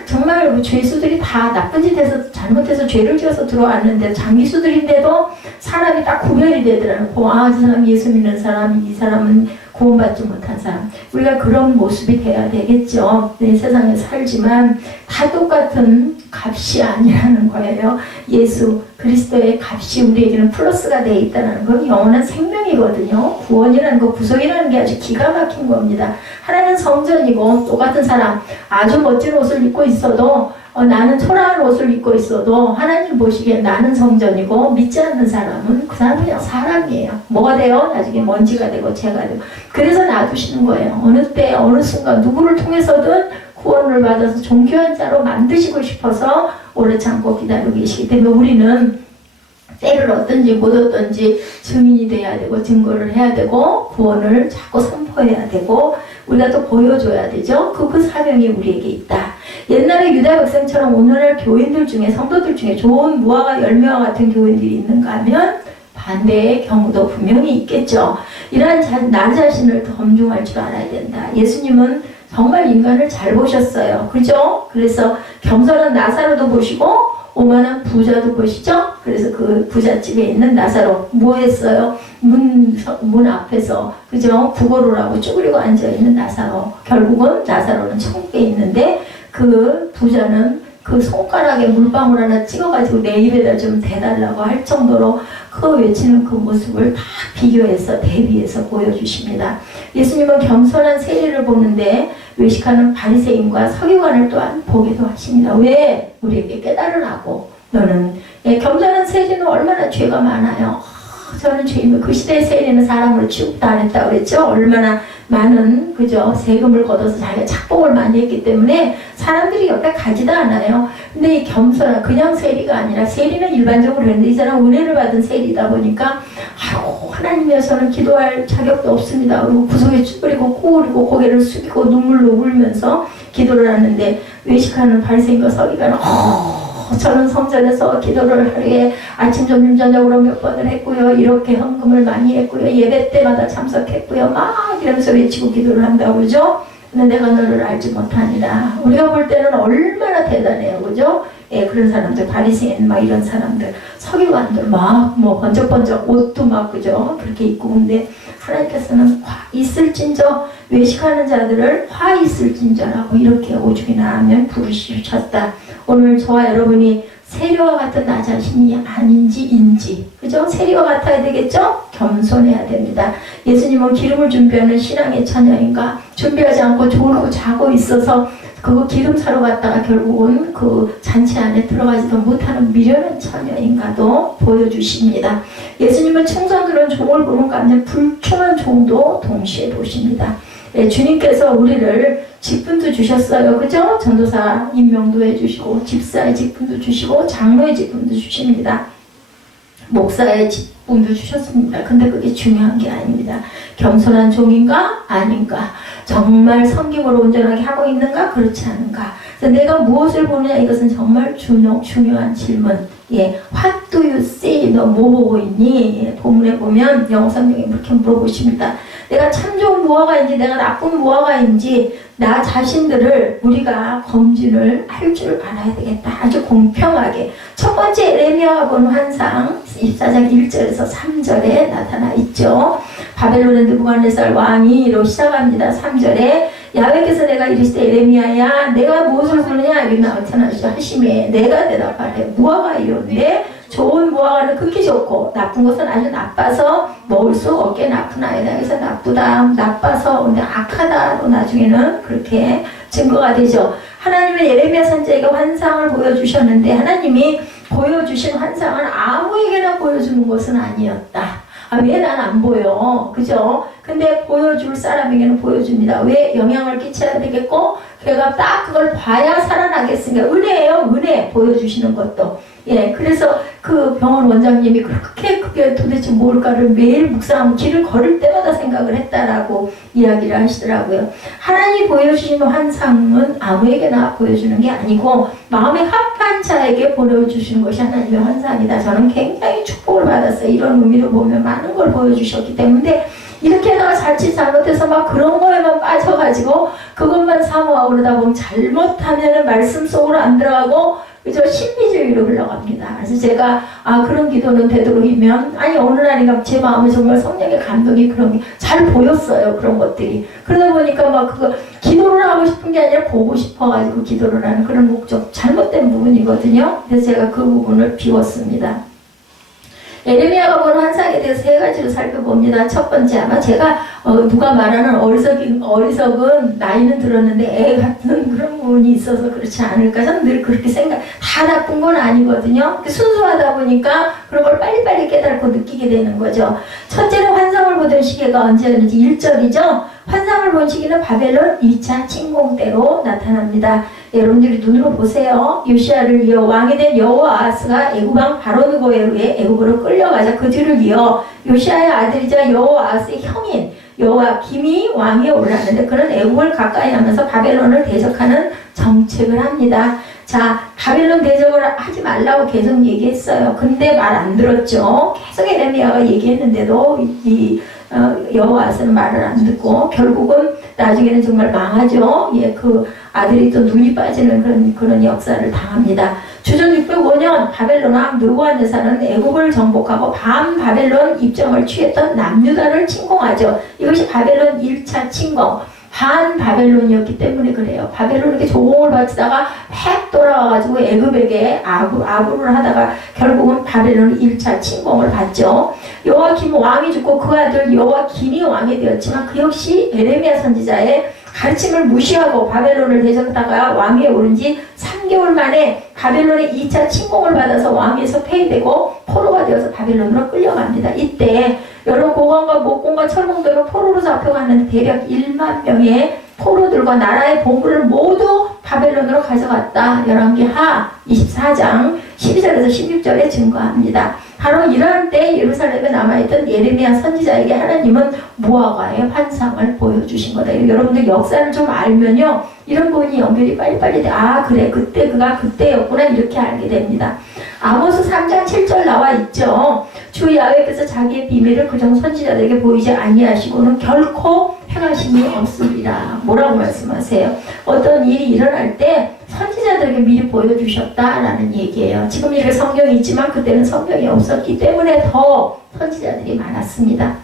정말 죄수들이 다 나쁜 짓 해서 잘못해서 죄를 지어서 들어왔는데 장기수들인데도 사람이 딱 구별이 되더라고요. 저 사람 예수 믿는 사람, 이 사람은 구원받지 못한 사람. 우리가 그런 모습이 돼야 되겠죠. 네, 세상에 살지만 다 똑같은 값이 아니라는 거예요. 예수 그리스도의 값이 우리에게는 플러스가 되어 있다는 건 영원한 생명이거든요. 구원이라는 거, 구속이라는 게 아주 기가 막힌 겁니다. 하나는 성전이고 똑같은 사람 아주 멋진 옷을 입고 있어도 나는 초라한 옷을 입고 있어도 하나님 보시기에 나는 성전이고 믿지 않는 사람은 그 사람은 그냥 사람이에요. 뭐가 돼요? 나중에 먼지가 되고 죄가 되고. 그래서 놔두시는 거예요. 어느 때 어느 순간 누구를 통해서든 구원을 받아서 존귀한 자로 만드시고 싶어서 오래 참고 기다리고 계시기 때문에 우리는 때를 얻든지 못 얻든지 증인이 돼야 되고 증거를 해야 되고 구원을 자꾸 선포해야 되고 우리가 또 보여줘야 되죠. 그 사명이 우리에게 있다. 옛날에 유다 백성처럼 오늘날 교인들 중에 성도들 중에 좋은 무화과 열매와 같은 교인들이 있는가 하면 반대의 경우도 분명히 있겠죠. 이러한 나 자신을 검증할 줄 알아야 된다. 예수님은 정말 인간을 잘 보셨어요. 그죠? 그래서 겸손한 나사로도 보시고 오만한 부자도 보시죠? 그래서 그 부잣집에 있는 나사로 뭐 했어요? 문 앞에서 그죠? 구걸을 하고 쭈그리고 앉아있는 나사로. 결국은 나사로는 천국에 있는데 그 부자는 그 손가락에 물방울 하나 찍어가지고 내 입에다 좀 대달라고 할 정도로 그 외치는 그 모습을 다 비교해서 대비해서 보여주십니다. 예수님은 겸손한 세리를 보는데 외식하는 바리새인과 서기관을 또한 보기도 하십니다. 왜? 우리에게 깨달으라고. 너는 겸손한 세리는 얼마나 죄가 많아요. 저는 죄인은 그 시대의 세리는 사람으로 취급도 안 했다고 그랬죠. 얼마나 많은 그죠 세금을 걷어서 자기가 착복을 많이 했기 때문에 사람들이 옆에 가지도 않아요. 근데 이 겸손한 그냥 세리가 아니라 세리는 일반적으로 했는데 이 사람 은혜를 받은 세리다 보니까 아이고 하나님께서는 기도할 자격도 없습니다. 그리고 구석에 쭈그리고 꼬우리고 고개를 숙이고 눈물로 울면서 기도를 하는데 외식하는 바리새인과 서기관은 저는 성전에서 기도를 하루에 아침, 점심, 저녁으로 몇 번을 했고요. 이렇게 헌금을 많이 했고요. 예배 때마다 참석했고요. 막 이러면서 외치고 기도를 한다고 그러죠. 근데 내가 너를 알지 못하니라. 우리가 볼 때는 얼마나 대단해요. 그죠? 예, 그런 사람들, 바리새인 막 이런 사람들, 서기관들 막 뭐 번쩍번쩍 옷도 막 그죠? 그렇게 입고 근데 하나님께서는 화 있을진저 외식하는 자들을 화 있을진저라고 이렇게 오죽이나 하면 부르셨다. 오늘 저와 여러분이 세리와 같은 나 자신이 아닌지 그죠? 세리와 같아야 되겠죠? 겸손해야 됩니다. 예수님은 기름을 준비하는 신앙의 처녀인가 준비하지 않고 졸고 자고 있어서 그거 기름 사러 갔다가 결국은 그 잔치 안에 들어가지도 못하는 미련한 처녀인가도 보여주십니다. 예수님은 충성스러운 종을 보는가 아니면 불충한 종도 동시에 보십니다. 예, 주님께서 우리를 직분도 주셨어요. 그죠? 전도사 임명도 해주시고 집사의 직분도 주시고 장로의 직분도 주십니다. 목사의 직분도 주셨습니다. 근데 그게 중요한 게 아닙니다. 겸손한 종인가? 아닌가? 정말 섬김으로 온전하게 하고 있는가? 그렇지 않은가? 그래서 내가 무엇을 보느냐? 이것은 정말 중요한 질문. 예, What do you see? 너 뭐 보고 있니? 예, 본문에 보면 영어 성경에 이렇게 물어보십니다. 내가 참 좋은 무화과인지 내가 나쁜 무화과인지 나 자신들을 우리가 검진을 할 줄 알아야 되겠다. 아주 공평하게. 첫 번째 에레미야가 본 환상 24장 1절에서 3절에 나타나 있죠. 바벨론의 느부갓네살 왕이로 시작합니다. 3절에 야훼께서 내가 이르시되 에레미야야 내가 무엇을 보느냐 이렇게 나타나시매 내가 대답하래 무화과이온데 좋은 무화과는 극히 좋고 나쁜 것은 아주 나빠서 먹을 수 없게 나쁘나이다. 그래서 나쁘다, 나빠서 근데 악하다로 나중에는 그렇게 증거가 되죠. 하나님은 예레미야 선지자에게 환상을 보여주셨는데 하나님이 보여주신 환상은 아무에게나 보여주는 것은 아니었다. 왜 난 안 보여? 그죠? 근데 보여줄 사람에게는 보여줍니다. 왜? 영향을 끼쳐야 되겠고 걔가 딱 그걸 봐야 살아나겠으니까 은혜예요. 은혜 보여주시는 것도. 예, 그래서 그 병원 원장님이 그렇게 그게 도대체 뭘까를 매일 묵상하고 길을 걸을 때마다 생각을 했다라고 이야기를 하시더라고요. 하나님이 보여주시는 환상은 아무에게나 보여주는 게 아니고 마음에 합한 자에게 보여주시는 것이 하나님의 환상이다. 저는 굉장히 축복을 받았어요. 이런 의미로 보면 많은 걸 보여주셨기 때문에 이렇게 내가 자칫 잘못해서 막 그런 거에만 빠져가지고 그것만 사모하고 그러다 보면 잘못하면은 말씀 속으로 안 들어가고 그저 신비주의로 흘러갑니다. 그래서 제가 그런 기도는 되도록이면 어느 날인가 제 마음에 정말 성령의 감동이 그런 게 잘 보였어요. 그런 것들이. 그러다 보니까 막 그거 기도를 하고 싶은 게 아니라 보고 싶어가지고 기도를 하는 그런 목적 잘못된 부분이거든요. 그래서 제가 그 부분을 비웠습니다. 에레미야가 본 환상에 대해서 세 가지로 살펴봅니다. 첫 번째 아마 제가 누가 말하는 어리석은 나이는 들었는데 애 같은 그런 부분이 있어서 그렇지 않을까. 저는 늘 그렇게 다 나쁜 건 아니거든요. 순수하다 보니까 그런 걸 빨리빨리 깨닫고 느끼게 되는 거죠. 첫째로 환상을 보던 시기가 언제였는지 1절이죠. 환상을 본 시기는 바벨론 2차 침공 때로 나타납니다. 여러분들이 눈으로 보세요. 요시야를 이어 왕이 된 여호아하스가 애굽왕 바로느고에 의해 애굽으로 끌려가자 그 뒤를 이어 요시야의 아들이자 여호아하스의 형인 여호야김이 왕위에 올랐는데 그는 애굽을 가까이 하면서 바벨론을 대적하는 정책을 합니다. 자, 바벨론 대적을 하지 말라고 계속 얘기했어요. 근데 말 안 들었죠. 계속 에레미야가 얘기했는데도 여호와스는 말을 안 듣고 결국은 나중에는 정말 망하죠. 예, 그 아들이 또 눈이 빠지는 그런 역사를 당합니다. 주전 605년 바벨론 왕 느부갓네살은 애굽을 정복하고 반바벨론 입장을 취했던 남유다를 침공하죠. 이것이 바벨론 1차 침공. 반바벨론이었기 때문에 그래요. 바벨론에게 조공을 바치다가 획 돌아와가지고 애굽에게 아부를 하다가 결국은 바벨론 1차 침공을 받죠. 여호야김 왕이 죽고 그 아들 여호야김이 왕이 되었지만 그 역시 에레미야 선지자의 가르침을 무시하고 바벨론을 대적하다가 왕위에 오른 지 3개월 만에 바벨론의 2차 침공을 받아서 왕위에서 폐위되고 포로가 되어서 바벨론으로 끌려갑니다. 이때 여러 고관과 목공과 철공들로 포로로 잡혀갔는데 대략 1만 명의 포로들과 나라의 보물을 모두 바벨론으로 가져갔다. 열왕기하 24장 12절에서 16절에 증거합니다. 바로 이러한 때 예루살렘에 남아있던 예레미야 선지자에게 하나님은 무화과의 환상을 보여주신 거다. 여러분들 역사를 좀 알면요, 이런 부분이 연결이 빨리빨리 돼. 아, 그래, 그때 그가 그때였구나, 이렇게 알게 됩니다. 아모스 3장 7절 나와 있죠. 주 야훼께서 자기의 비밀을 그종 선지자들에게 보이지 아니하시고는 결코 행하심이 없으리라. 뭐라고 말씀하세요? 어떤 일이 일어날 때 선지자들에게 미리 보여주셨다라는 얘기예요. 지금 이렇게 성경이 있지만 그때는 성경이 없었기 때문에 더 선지자들이 많았습니다.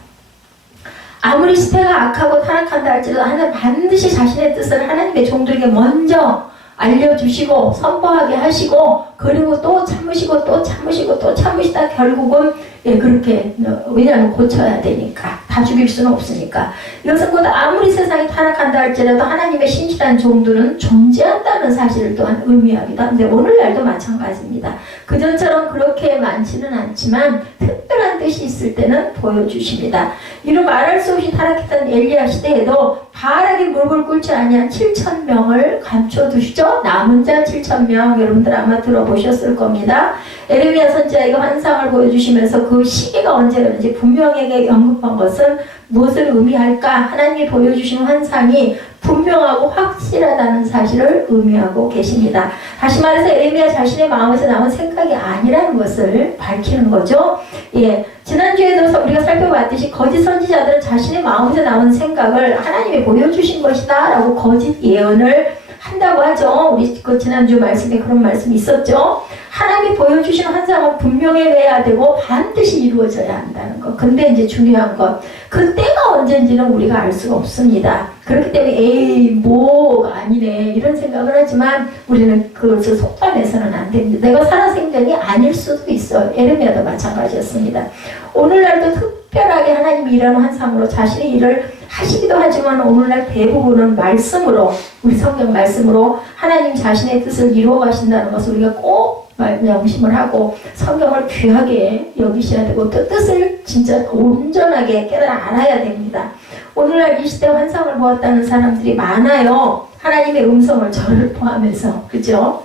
아무리 시대가 악하고 타락한다 할지라도 하나님 반드시 자신의 뜻을 하나님의 종들에게 먼저 알려주시고 선포하게 하시고 그리고 또 참으시고 또 참으시고 또 참으시다 결국은 그렇게 왜냐하면 고쳐야 되니까 다 죽일 수는 없으니까 이것은 곧 아무리 세상이 타락한다 할지라도 하나님의 신실한 종들은 존재한다는 사실을 또한 의미하기도 한데 오늘날도 마찬가지입니다. 그전처럼 그렇게 많지는 않지만 특별한 뜻이 있을 때는 보여주십니다. 이로 말할 수 없이 타락했던 엘리야 시대에도 바알에게 무릎을 꿇지 아니한 7,000명을 감춰두시죠. 남은 자 7,000명 여러분들 아마 들어보셨을 겁니다. 에레미야 선지자에게 환상을 보여주시면서 그 시기가 언제였는지 분명하게 언급한 것은 무엇을 의미할까? 하나님이 보여주신 환상이 분명하고 확실하다는 사실을 의미하고 계십니다. 다시 말해서 에레미야 자신의 마음에서 나온 생각이 아니라는 것을 밝히는 거죠. 예, 지난주에도 우리가 살펴봤듯이 거짓 선지자들은 자신의 마음에서 나온 생각을 하나님이 보여주신 것이다 라고 거짓 예언을 한다고 하죠. 우리 그 지난주 말씀에 그런 말씀이 있었죠. 하나님이 보여주신 환상은 분명해야 되고 반드시 이루어져야 한다는 것. 근데 이제 중요한 것, 그때가 언젠지는 우리가 알 수가 없습니다. 그렇기 때문에 에이 뭐가 아니네 이런 생각을 하지만 우리는 그것을 속단해서는 안 됩니다. 내가 살아생전이 아닐 수도 있어요. 에레미야도 마찬가지였습니다. 오늘날도 특별하게 하나님이 일하는 환상으로 자신의 일을 하시기도 하지만 오늘날 대부분은 말씀으로 우리 성경 말씀으로 하나님 자신의 뜻을 이루어 가신다는 것을 우리가 꼭 명심을 하고 성경을 귀하게 여기셔야 되고 또 뜻을 진짜 온전하게 깨달아 알아야 됩니다. 오늘날 이 시대 환상을 보았다는 사람들이 많아요. 하나님의 음성을 저를 포함해서 그죠?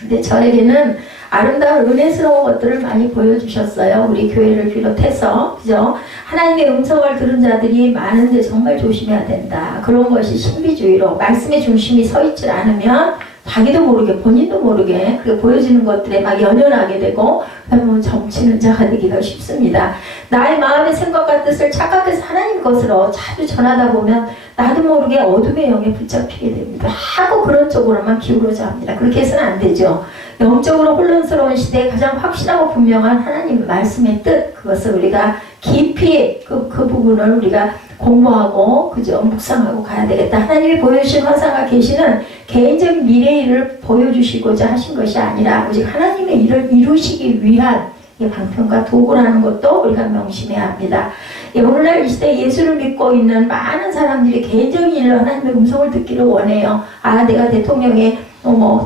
근데 저에게는 아름다운 은혜스러운 것들을 많이 보여주셨어요. 우리 교회를 비롯해서 그죠? 하나님의 음성을 들은 자들이 많은데 정말 조심해야 된다. 그런 것이 신비주의로 말씀의 중심이 서 있질 않으면 자기도 모르게 본인도 모르게 그렇게 보여지는 것들에 막 연연하게 되고 그러면 점치는 자가 되기가 쉽습니다. 나의 마음의 생각과 뜻을 착각해서 하나님 것으로 자주 전하다 보면 나도 모르게 어둠의 영에 붙잡히게 됩니다. 하고 그런 쪽으로만 기울어져 합니다. 그렇게 해서는 안 되죠. 영적으로 혼란스러운 시대에 가장 확실하고 분명한 하나님 말씀의 뜻 그것을 우리가 깊이 그 부분을 우리가 공부하고 그죠 묵상하고 가야 되겠다. 하나님이 보여주신 환상과 계시는 개인적인 미래의 일을 보여주시고자 하신 것이 아니라 오직 하나님의 일을 이루시기 위한 방편과 도구라는 것도 우리가 명심해야 합니다. 오늘날 이 시대에 예수를 믿고 있는 많은 사람들이 개인적인 일로 하나님의 음성을 듣기를 원해요. 아, 내가 대통령에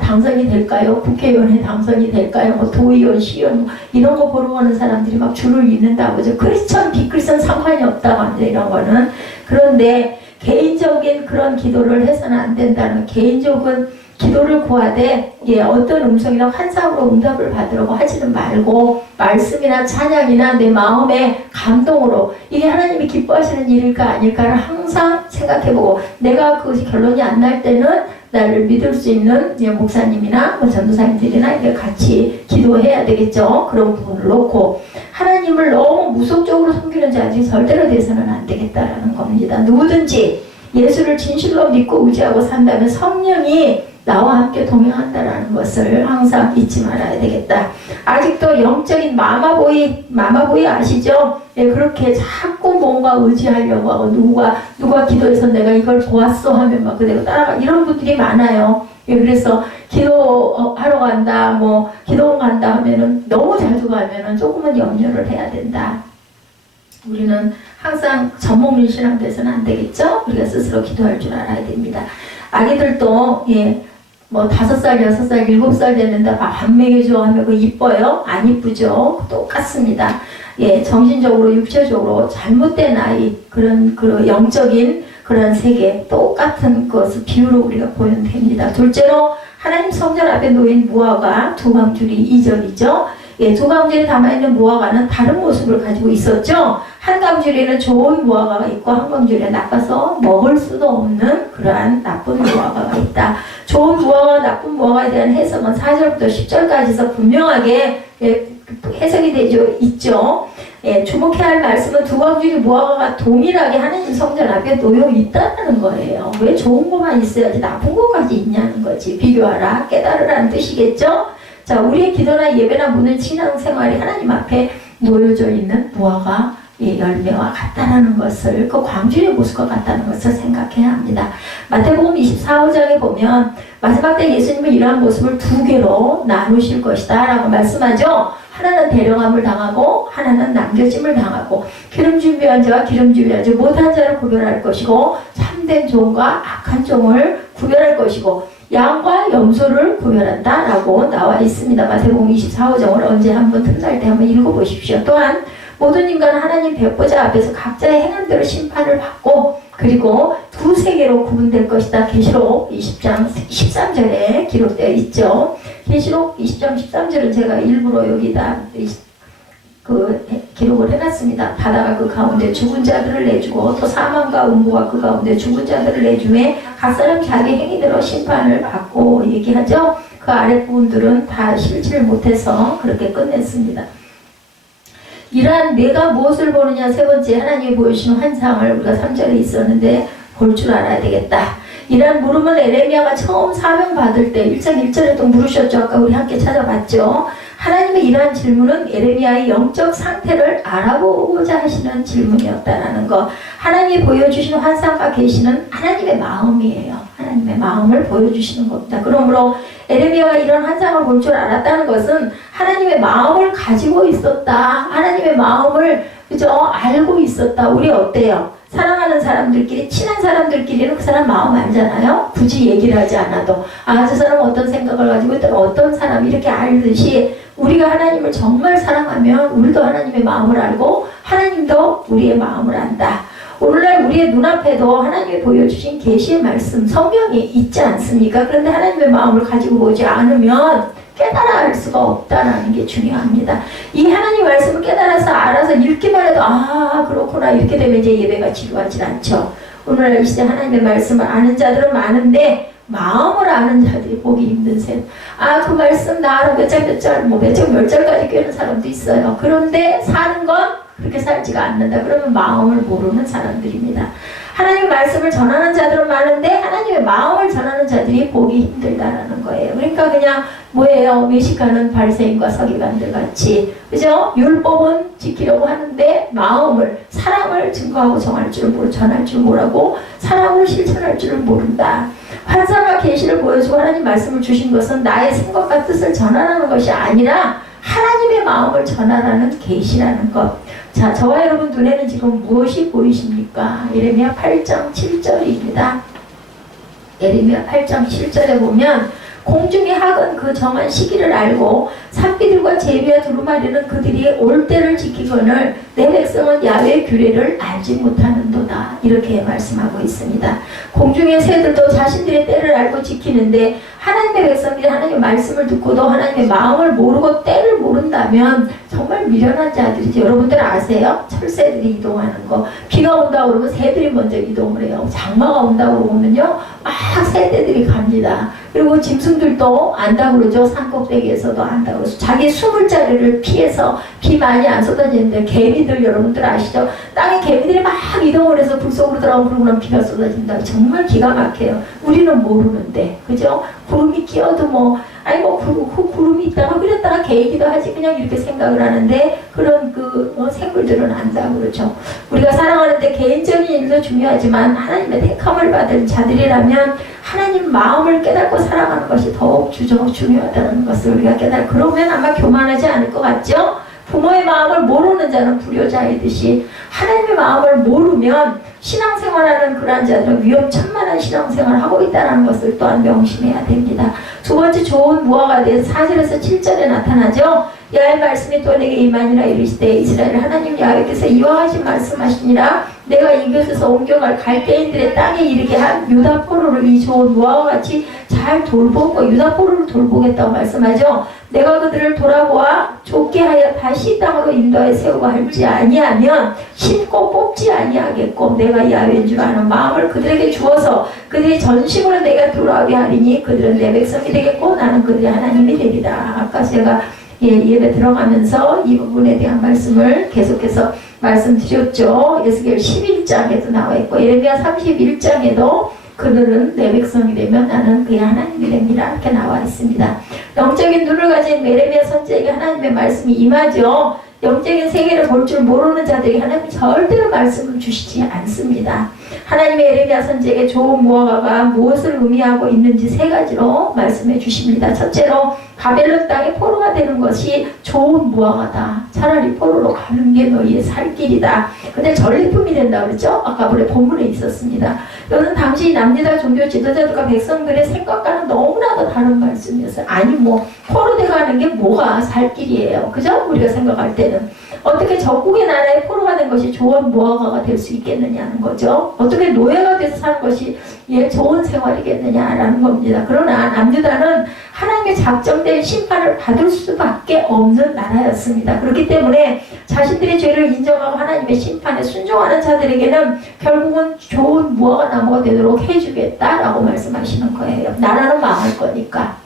당선이 될까요? 국회의원에 당선이 될까요? 도의원, 시의원 이런 거 보러 오는 사람들이 막 줄을 잇는다고 하죠. 크리스천, 비크리스천 상관이 없다고 합니다. 이런 거는. 그런데 개인적인 그런 기도를 해서는 안 된다는 개인적인 기도를 구하되 어떤 음성이나 환상으로 응답을 받으려고 하지는 말고 말씀이나 찬양이나 내 마음의 감동으로 이게 하나님이 기뻐하시는 일일까 아닐까를 항상 생각해보고 내가 그 결론이 안 날 때는 나를 믿을 수 있는 목사님이나 전도사님들이나 이렇게 같이 기도해야 되겠죠. 그런 부분을 놓고 하나님을 너무 무속적으로 섬기는 자들이 절대로 돼서는 안 되겠다라는 겁니다. 누구든지 예수를 진실로 믿고 의지하고 산다면 성령이 나와 함께 동행한다라는 것을 항상 잊지 말아야 되겠다. 아직도 영적인 마마보이 아시죠? 그렇게 자꾸 뭔가 의지하려고 하고 누가 기도해서 내가 이걸 보았어 하면 막 그대로 따라가 이런 분들이 많아요. 그래서 기도하러 간다, 기도원 간다 하면은 너무 자주 가면은 조금은 염려를 해야 된다. 우리는 항상 젖먹는 신앙 돼서는 안 되겠죠? 우리가 스스로 기도할 줄 알아야 됩니다. 아기들도 5살, 6살, 7살 됐는데 밥 먹여줘 하면 그 이뻐요? 안 이쁘죠? 똑같습니다. 정신적으로, 육체적으로 잘못된 아이, 그런 영적인 그런 세계, 똑같은 것을 비유로 우리가 보면 됩니다. 둘째로, 하나님 성전 앞에 놓인 무화과 두 광줄이 이절이죠. 두 광줄에 담아있는 무화과는 다른 모습을 가지고 있었죠. 한 광줄에는 좋은 무화과가 있고 한 광줄에 나빠서 먹을 수도 없는 그러한 나쁜 무화과가 있다. 좋은 무화과, 나쁜 무화과에 대한 해석은 4절부터 10절까지서 분명하게 해석이 되죠. 있죠. 주목해야 할 말씀은 두 광줄이 무화과가 동일하게 하나님 성전 앞에 놓여 있다는 거예요. 왜 좋은 것만 있어야지 나쁜 것까지 있냐는 거지. 비교하라, 깨달으라는 뜻이겠죠. 자, 우리의 기도나 예배나 모든 신앙생활이 하나님 앞에 놓여져 있는 무화과 열매와 같다라는 것을, 그 광주의 모습과 같다는 것을 생각해야 합니다. 마태복음 24장에 보면 마지막 때 예수님은 이러한 모습을 두 개로 나누실 것이다 라고 말씀하죠. 하나는 데려감을 당하고 하나는 남겨짐을 당하고 기름 준비한 자와 기름 준비하지 못한 자를 구별할 것이고 참된 종과 악한 종을 구별할 것이고 양과 염소를 구별한다 라고 나와 있습니다. 마태복음 24장을 언제 한번 틈날 때 한번 읽어보십시오. 또한 모든 인간은 하나님 백보자 앞에서 각자의 행한 대로 심판을 받고 그리고 두 세계로 구분될 것이다. 계시록 20장 13절에 기록되어 있죠. 계시록 20장 13절은 제가 일부러 여기다 기록을 해놨습니다. 바다가 그 가운데 죽은 자들을 내주고 또 사망과 음부가 그 가운데 죽은 자들을 내주매 각 사람 자기 행위대로 심판을 받고 얘기하죠. 그 아랫부분들은 다 실지를 못해서 그렇게 끝냈습니다. 이러한 내가 무엇을 보느냐, 세 번째 하나님이 보여주시는 환상을 우리가 3절에 있었는데 볼 줄 알아야 되겠다. 이러한 물음을 에레미야가 처음 사명 받을 때 1장 1절에도 물으셨죠. 아까 우리 함께 찾아봤죠. 하나님의 이러한 질문은 에레미야의 영적 상태를 알아보고자 하시는 질문이었다라는 것. 하나님이 보여주시는 환상과 계시는 하나님의 마음이에요. 하나님의 마음을 보여주시는 겁니다. 그러므로 에레미야가 이런 환상을 볼 줄 알았다는 것은 하나님의 마음을 가지고 있었다. 하나님의 마음을 알고 있었다. 우리 어때요? 사랑하는 사람들끼리, 친한 사람들끼리는 그 사람 마음 알잖아요. 굳이 얘기를 하지 않아도 저 사람은 어떤 생각을 가지고 있다, 어떤 사람 이렇게 알듯이 우리가 하나님을 정말 사랑하면 우리도 하나님의 마음을 알고 하나님도 우리의 마음을 안다. 오늘날 우리의 눈앞에도 하나님이 보여주신 계시의 말씀, 성경이 있지 않습니까? 그런데 하나님의 마음을 가지고 보지 않으면 깨달아 알 수가 없다는 게 중요합니다. 이 하나님 말씀을 깨달아서 알아서 읽기만 해도 그렇구나 이렇게 되면 이제 예배가 지루하지 않죠. 오늘날 이 시대 하나님의 말씀을 아는 자들은 많은데 마음을 아는 자들이 보기 힘든 셈. 그 말씀 나 알아 몇 장 몇 절까지 꿰는 사람도 있어요. 그런데 사는 건 그렇게 살지가 않는다. 그러면 마음을 모르는 사람들입니다. 하나님의 말씀을 전하는 자들은 많은데 하나님의 마음을 전하는 자들이 보기 힘들다라는 거예요. 그러니까 그냥 뭐예요? 외식하는 바리새인과 서기관들 같이, 그죠? 율법은 지키려고 하는데 마음을, 사랑을 증거하고 전할 줄 모르고 사랑을 실천할 줄을 모른다. 환상과 계시를 보여주고 하나님 말씀을 주신 것은 나의 생각과 뜻을 전하라는 것이 아니라 하나님의 마음을 전하라는 계시라는 것. 자, 저와 여러분 눈에는 지금 무엇이 보이십니까? 예레미야 8장 7절입니다. 예레미야 8장 7절에 보면 공중의 학은 그 정한 시기를 알고 삭비들과 제비와 두루마리는 그들이 올 때를 지키거늘 내 백성은 야훼의 규례를 알지 못하는도다. 이렇게 말씀하고 있습니다. 공중의 새들도 자신들의 때를 알고 지키는데 하나님의 백성들이 하나님의 말씀을 듣고도 하나님의 마음을 모르고 때를 모른다면 정말 미련한 자들이지. 여러분들 아세요? 철새들이 이동하는 거. 비가 온다고 그러면 새들이 먼저 이동을 해요. 장마가 온다고 그러면요 막 새떼들이 갑니다. 그리고 짐승들도 안다고 그러죠. 산꼭대기에서도 안다고 그러죠. 자기 숨을 자리를 피해서 비 많이 안 쏟아지는데 개미들 여러분들 아시죠? 땅에 개미들이 막 이동을 해서 불 속으로 들어가면 그러고 나면 비가 쏟아진다. 정말 기가 막혀요. 우리는 모르는데 그죠? 구름이 끼어도 뭐 아니 뭐 구름이 있다가 그랬다가 개이기도 하지 그냥 이렇게 생각을 하는데 그런 생물들은 안다고 그러죠. 우리가 살아가는데 개인적인 일도 중요하지만 하나님의 택함을 받은 자들이라면 하나님 마음을 깨닫고 살아가는 것이 더욱 중요하다는 것을 우리가 그러면 아마 교만하지 않을 것 같죠? 부모의 마음을 모르는 자는 불효자이듯이 하나님의 마음을 모르면 신앙생활하는 그러한 자들은 위험천만한 신앙생활을 하고 있다는 것을 또한 명심해야 됩니다. 두 번째 좋은 무화과가 대해서 4절에서 7절에 나타나죠. 야훼의 말씀이 또 내게 임하니라 이르시되 이스라엘 하나님 야훼께서 이와 같이 말씀하시니라 내가 이곳에서 옮겨갈 갈대인들의 땅에 이르게 한 유다 포로를 이 좋은 무화과 같이 잘 돌보고 유다 포로를 돌보겠다고 말씀하죠. 내가 그들을 돌아보아 좁게 하여 다시 땅으로 인도하여 세우고 할지 아니하면 심고 뽑지 아니하겠고 내가 야훼인 줄 아는 마음을 그들에게 주어서 그들이 전심으로 내가 돌아오게 하리니 그들은 내 백성이 되겠고 나는 그들의 하나님이 되리라. 아까 제가 예배 들어가면서 이 부분에 대한 말씀을 계속해서 말씀드렸죠. 에스겔 11장에도 나와 있고 예레미야 31장에도 그들은 내 백성이 되면 나는 그의 하나님이 됩니다. 이렇게 나와 있습니다. 영적인 눈을 가진 예레미야 선지자에게 하나님의 말씀이 임하죠. 영적인 세계를 볼 줄 모르는 자들에게 하나님이 절대로 말씀을 주시지 않습니다. 하나님의 예레미야 선지자에게 좋은 무화과가 무엇을 의미하고 있는지 세 가지로 말씀해 주십니다. 첫째로 바벨론 땅에 포로가 되는 것이 좋은 무화과다. 차라리 포로로 가는 게 너희의 살 길이다. 근데 전리품이 된다고 그랬죠? 아까 본문에 있었습니다. 이거는 당시 남유다 종교 지도자들과 백성들의 생각과는 너무나도 다른 말씀이었어요. 아니 뭐 포로 돼가는 게 뭐가 살 길이에요. 그죠? 우리가 생각할 때는 어떻게 적국의 나라의 포로가 된 것이 좋은 무화과가 될 수 있겠느냐는 거죠. 어떻게 노예가 돼서 사는 것이 좋은 생활이겠느냐라는 겁니다. 그러나 남유다는 하나님의 작정된 심판을 받을 수밖에 없는 나라였습니다. 그렇기 때문에 자신들의 죄를 인정하고 하나님의 심판에 순종하는 자들에게는 결국은 좋은 무화과 나무가 되도록 해주겠다라고 말씀하시는 거예요. 나라는 망할 거니까.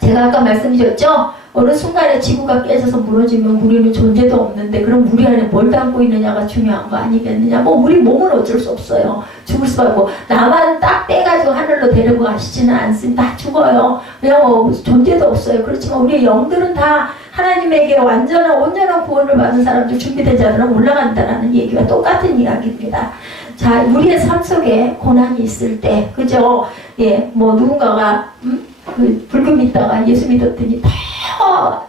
제가 아까 말씀드렸죠? 어느 순간에 지구가 깨져서 무너지면 우리는 존재도 없는데 그럼 우리 안에 뭘 담고 있느냐가 중요한 거 아니겠느냐. 뭐 우리 몸은 어쩔 수 없어요. 죽을 수밖에 없고 나만 딱 떼가지고 하늘로 데리고 가시지는 않습니다. 다 죽어요. 그냥 뭐 존재도 없어요. 그렇지만 우리의 영들은 다 하나님에게 완전한 온전한 구원을 받은 사람들 준비된 자들은 올라간다라는 얘기와 똑같은 이야기입니다. 자, 우리의 삶 속에 고난이 있을 때 그죠? 뭐 누군가가 불교 믿다가 예수 믿었더니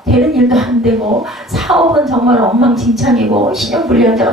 되는 일도 안 되고 사업은 정말 엉망진창이고 신용불량자가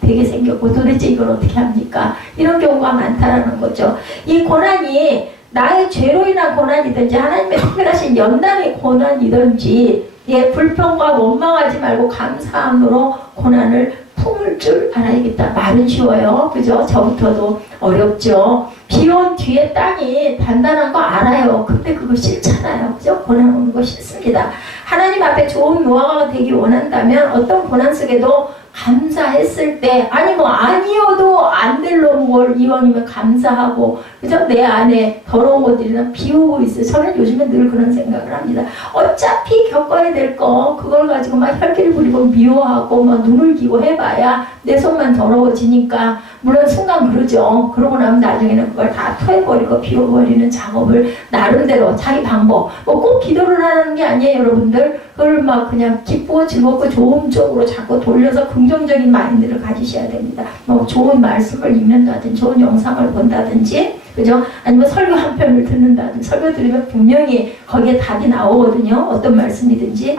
되게 생겼고 도대체 이걸 어떻게 합니까? 이런 경우가 많다라는 거죠. 이 고난이 나의 죄로 인한 고난이든지 하나님의 특별하신 연단의 고난이든지 불평과 원망하지 말고 감사함으로 고난을 품을 줄 알아야겠다. 말은 쉬워요. 그죠? 저부터도 어렵죠. 비 온 뒤에 땅이 단단한 거 알아요. 근데 그거 싫잖아요. 그죠? 고난 오는 거 싫습니다. 하나님 앞에 좋은 무화과가 되기 원한다면 어떤 고난 속에도 감사했을 때 아니 뭐 아니어도 안 될 놈 뭘 이왕이면 감사하고 그죠? 내 안에 더러운 것들이나 비우고 있어요. 저는 요즘에 늘 그런 생각을 합니다. 어차피 겪어야 될 거 그걸 가지고 막 혈기를 부리고 미워하고 막 눈을 기고 해봐야 내 손만 더러워지니까 물론 순간 그러죠. 그러고 나면 나중에는 그걸 다 토해버리고 비워버리는 작업을 나름대로 자기 방법 뭐 꼭 기도를 하는 게 아니에요. 여러분들 그걸 막 그냥 기쁘고 즐겁고 좋은 쪽으로 자꾸 돌려서 긍정적인 마인드를 가지셔야 됩니다. 뭐 좋은 말씀을 읽는다든지 좋은 영상을 본다든지 그죠? 아니면 설교 한 편을 듣는다든지 설교 들으면 분명히 거기에 답이 나오거든요. 어떤 말씀이든지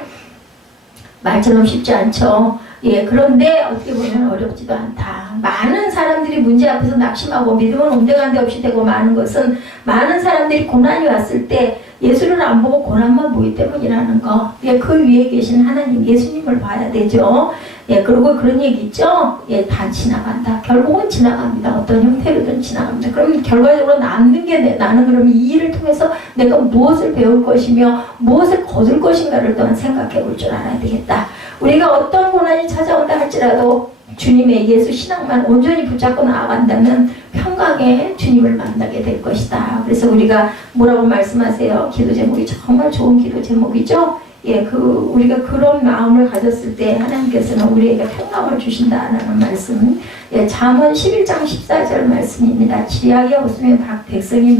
말처럼 쉽지 않죠. 예, 그런데 어떻게 보면 어렵지도 않다. 많은 사람들이 문제 앞에서 낙심하고 믿음은 온데간데 없이 되고 많은 것은 많은 사람들이 고난이 왔을 때 예수를 안 보고 고난만 보기 때문이라는 거. 예, 그 위에 계신 하나님 예수님을 봐야 되죠. 예, 그리고 그런 얘기 있죠. 예, 다 지나간다. 결국은 지나갑니다. 어떤 형태로든 지나갑니다. 그럼 결과적으로 남는 게 나는 그러면 이 일을 통해서 내가 무엇을 배울 것이며 무엇을 거둘 것인가를 또한 생각해 볼 줄 알아야 되겠다. 우리가 어떤 고난이 찾아온다 할지라도 주님의 예수 신앙만 온전히 붙잡고 나아간다면 평강에 주님을 만나게 될 것이다. 그래서 우리가 뭐라고 말씀하세요? 기도 제목이 정말 좋은 기도 제목이죠. 예, 우리가 그런 마음을 가졌을 때 하나님께서는 우리에게 평강을 주신다라는 말씀. 예, 잠언 11장 14절 말씀입니다. 지략이 없으면 백성이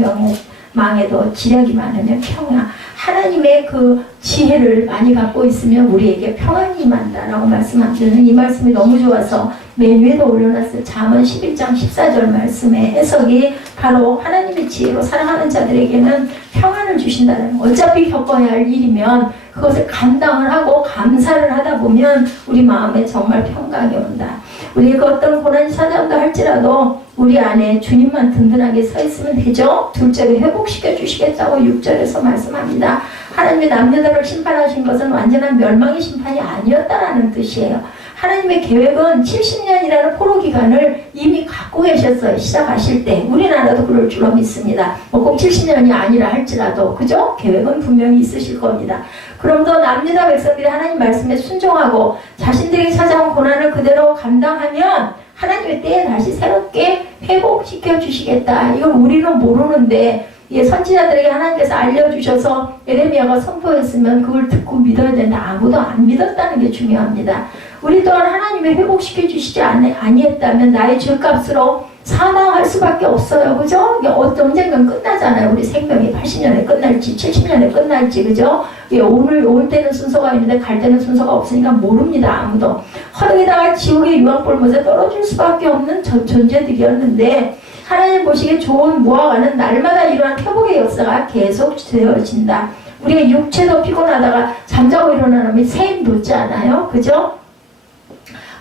망해도 지략이 많으면 평양. 하나님의 그 지혜를 많이 갖고 있으면 우리에게 평안이 임한다라고 말씀하시는 이 말씀이 너무 좋아서 맨 위에도 올려놨어요. 잠언 11장 14절 말씀의 해석이 바로 하나님의 지혜로 사랑하는 자들에게는 평안을 주신다는, 어차피 겪어야 할 일이면 그것을 감당을 하고 감사를 하다 보면 우리 마음에 정말 평강이 온다. 우리가 어떤 고난이 찾아온다 할지라도 우리 안에 주님만 든든하게 서 있으면 되죠. 둘째로 회복시켜 주시겠다고 6절에서 말씀합니다. 하나님의 남녀들을 심판하신 것은 완전한 멸망의 심판이 아니었다라는 뜻이에요. 하나님의 계획은 70년이라는 포로 기간을 이미 갖고 계셨어요. 시작하실 때. 우리나라도 그럴 줄로 믿습니다. 꼭 70년이 아니라 할지라도, 그죠? 계획은 분명히 있으실 겁니다. 그럼도 남유다 백성들이 하나님 말씀에 순종하고 자신들이 찾아온 고난을 그대로 감당하면 하나님의 때에 다시 새롭게 회복시켜 주시겠다. 이걸 우리는 모르는데 선지자들에게 하나님께서 알려주셔서 에레미야가 선포했으면 그걸 듣고 믿어야 되는데 아무도 안 믿었다는 게 중요합니다. 우리 또한 하나님의 회복시켜 주시지 아니했다면 나의 죄값으로 사망할 수밖에 없어요. 그죠? 언젠간 끝나잖아요. 우리 생명이 80년에 끝날지 70년에 끝날지, 그죠? 오늘 올 때는 순서가 있는데 갈 때는 순서가 없으니까 모릅니다. 아무도. 허둥이다가 지옥의 유황불못에 떨어질 수밖에 없는 존재들이었는데 하나님 보시기에 좋은 모아가는 날마다 이러한 회복의 역사가 계속 되어진다. 우리가 육체도 피곤하다가 잠자고 일어나면 샘 돋지 않아요? 그죠?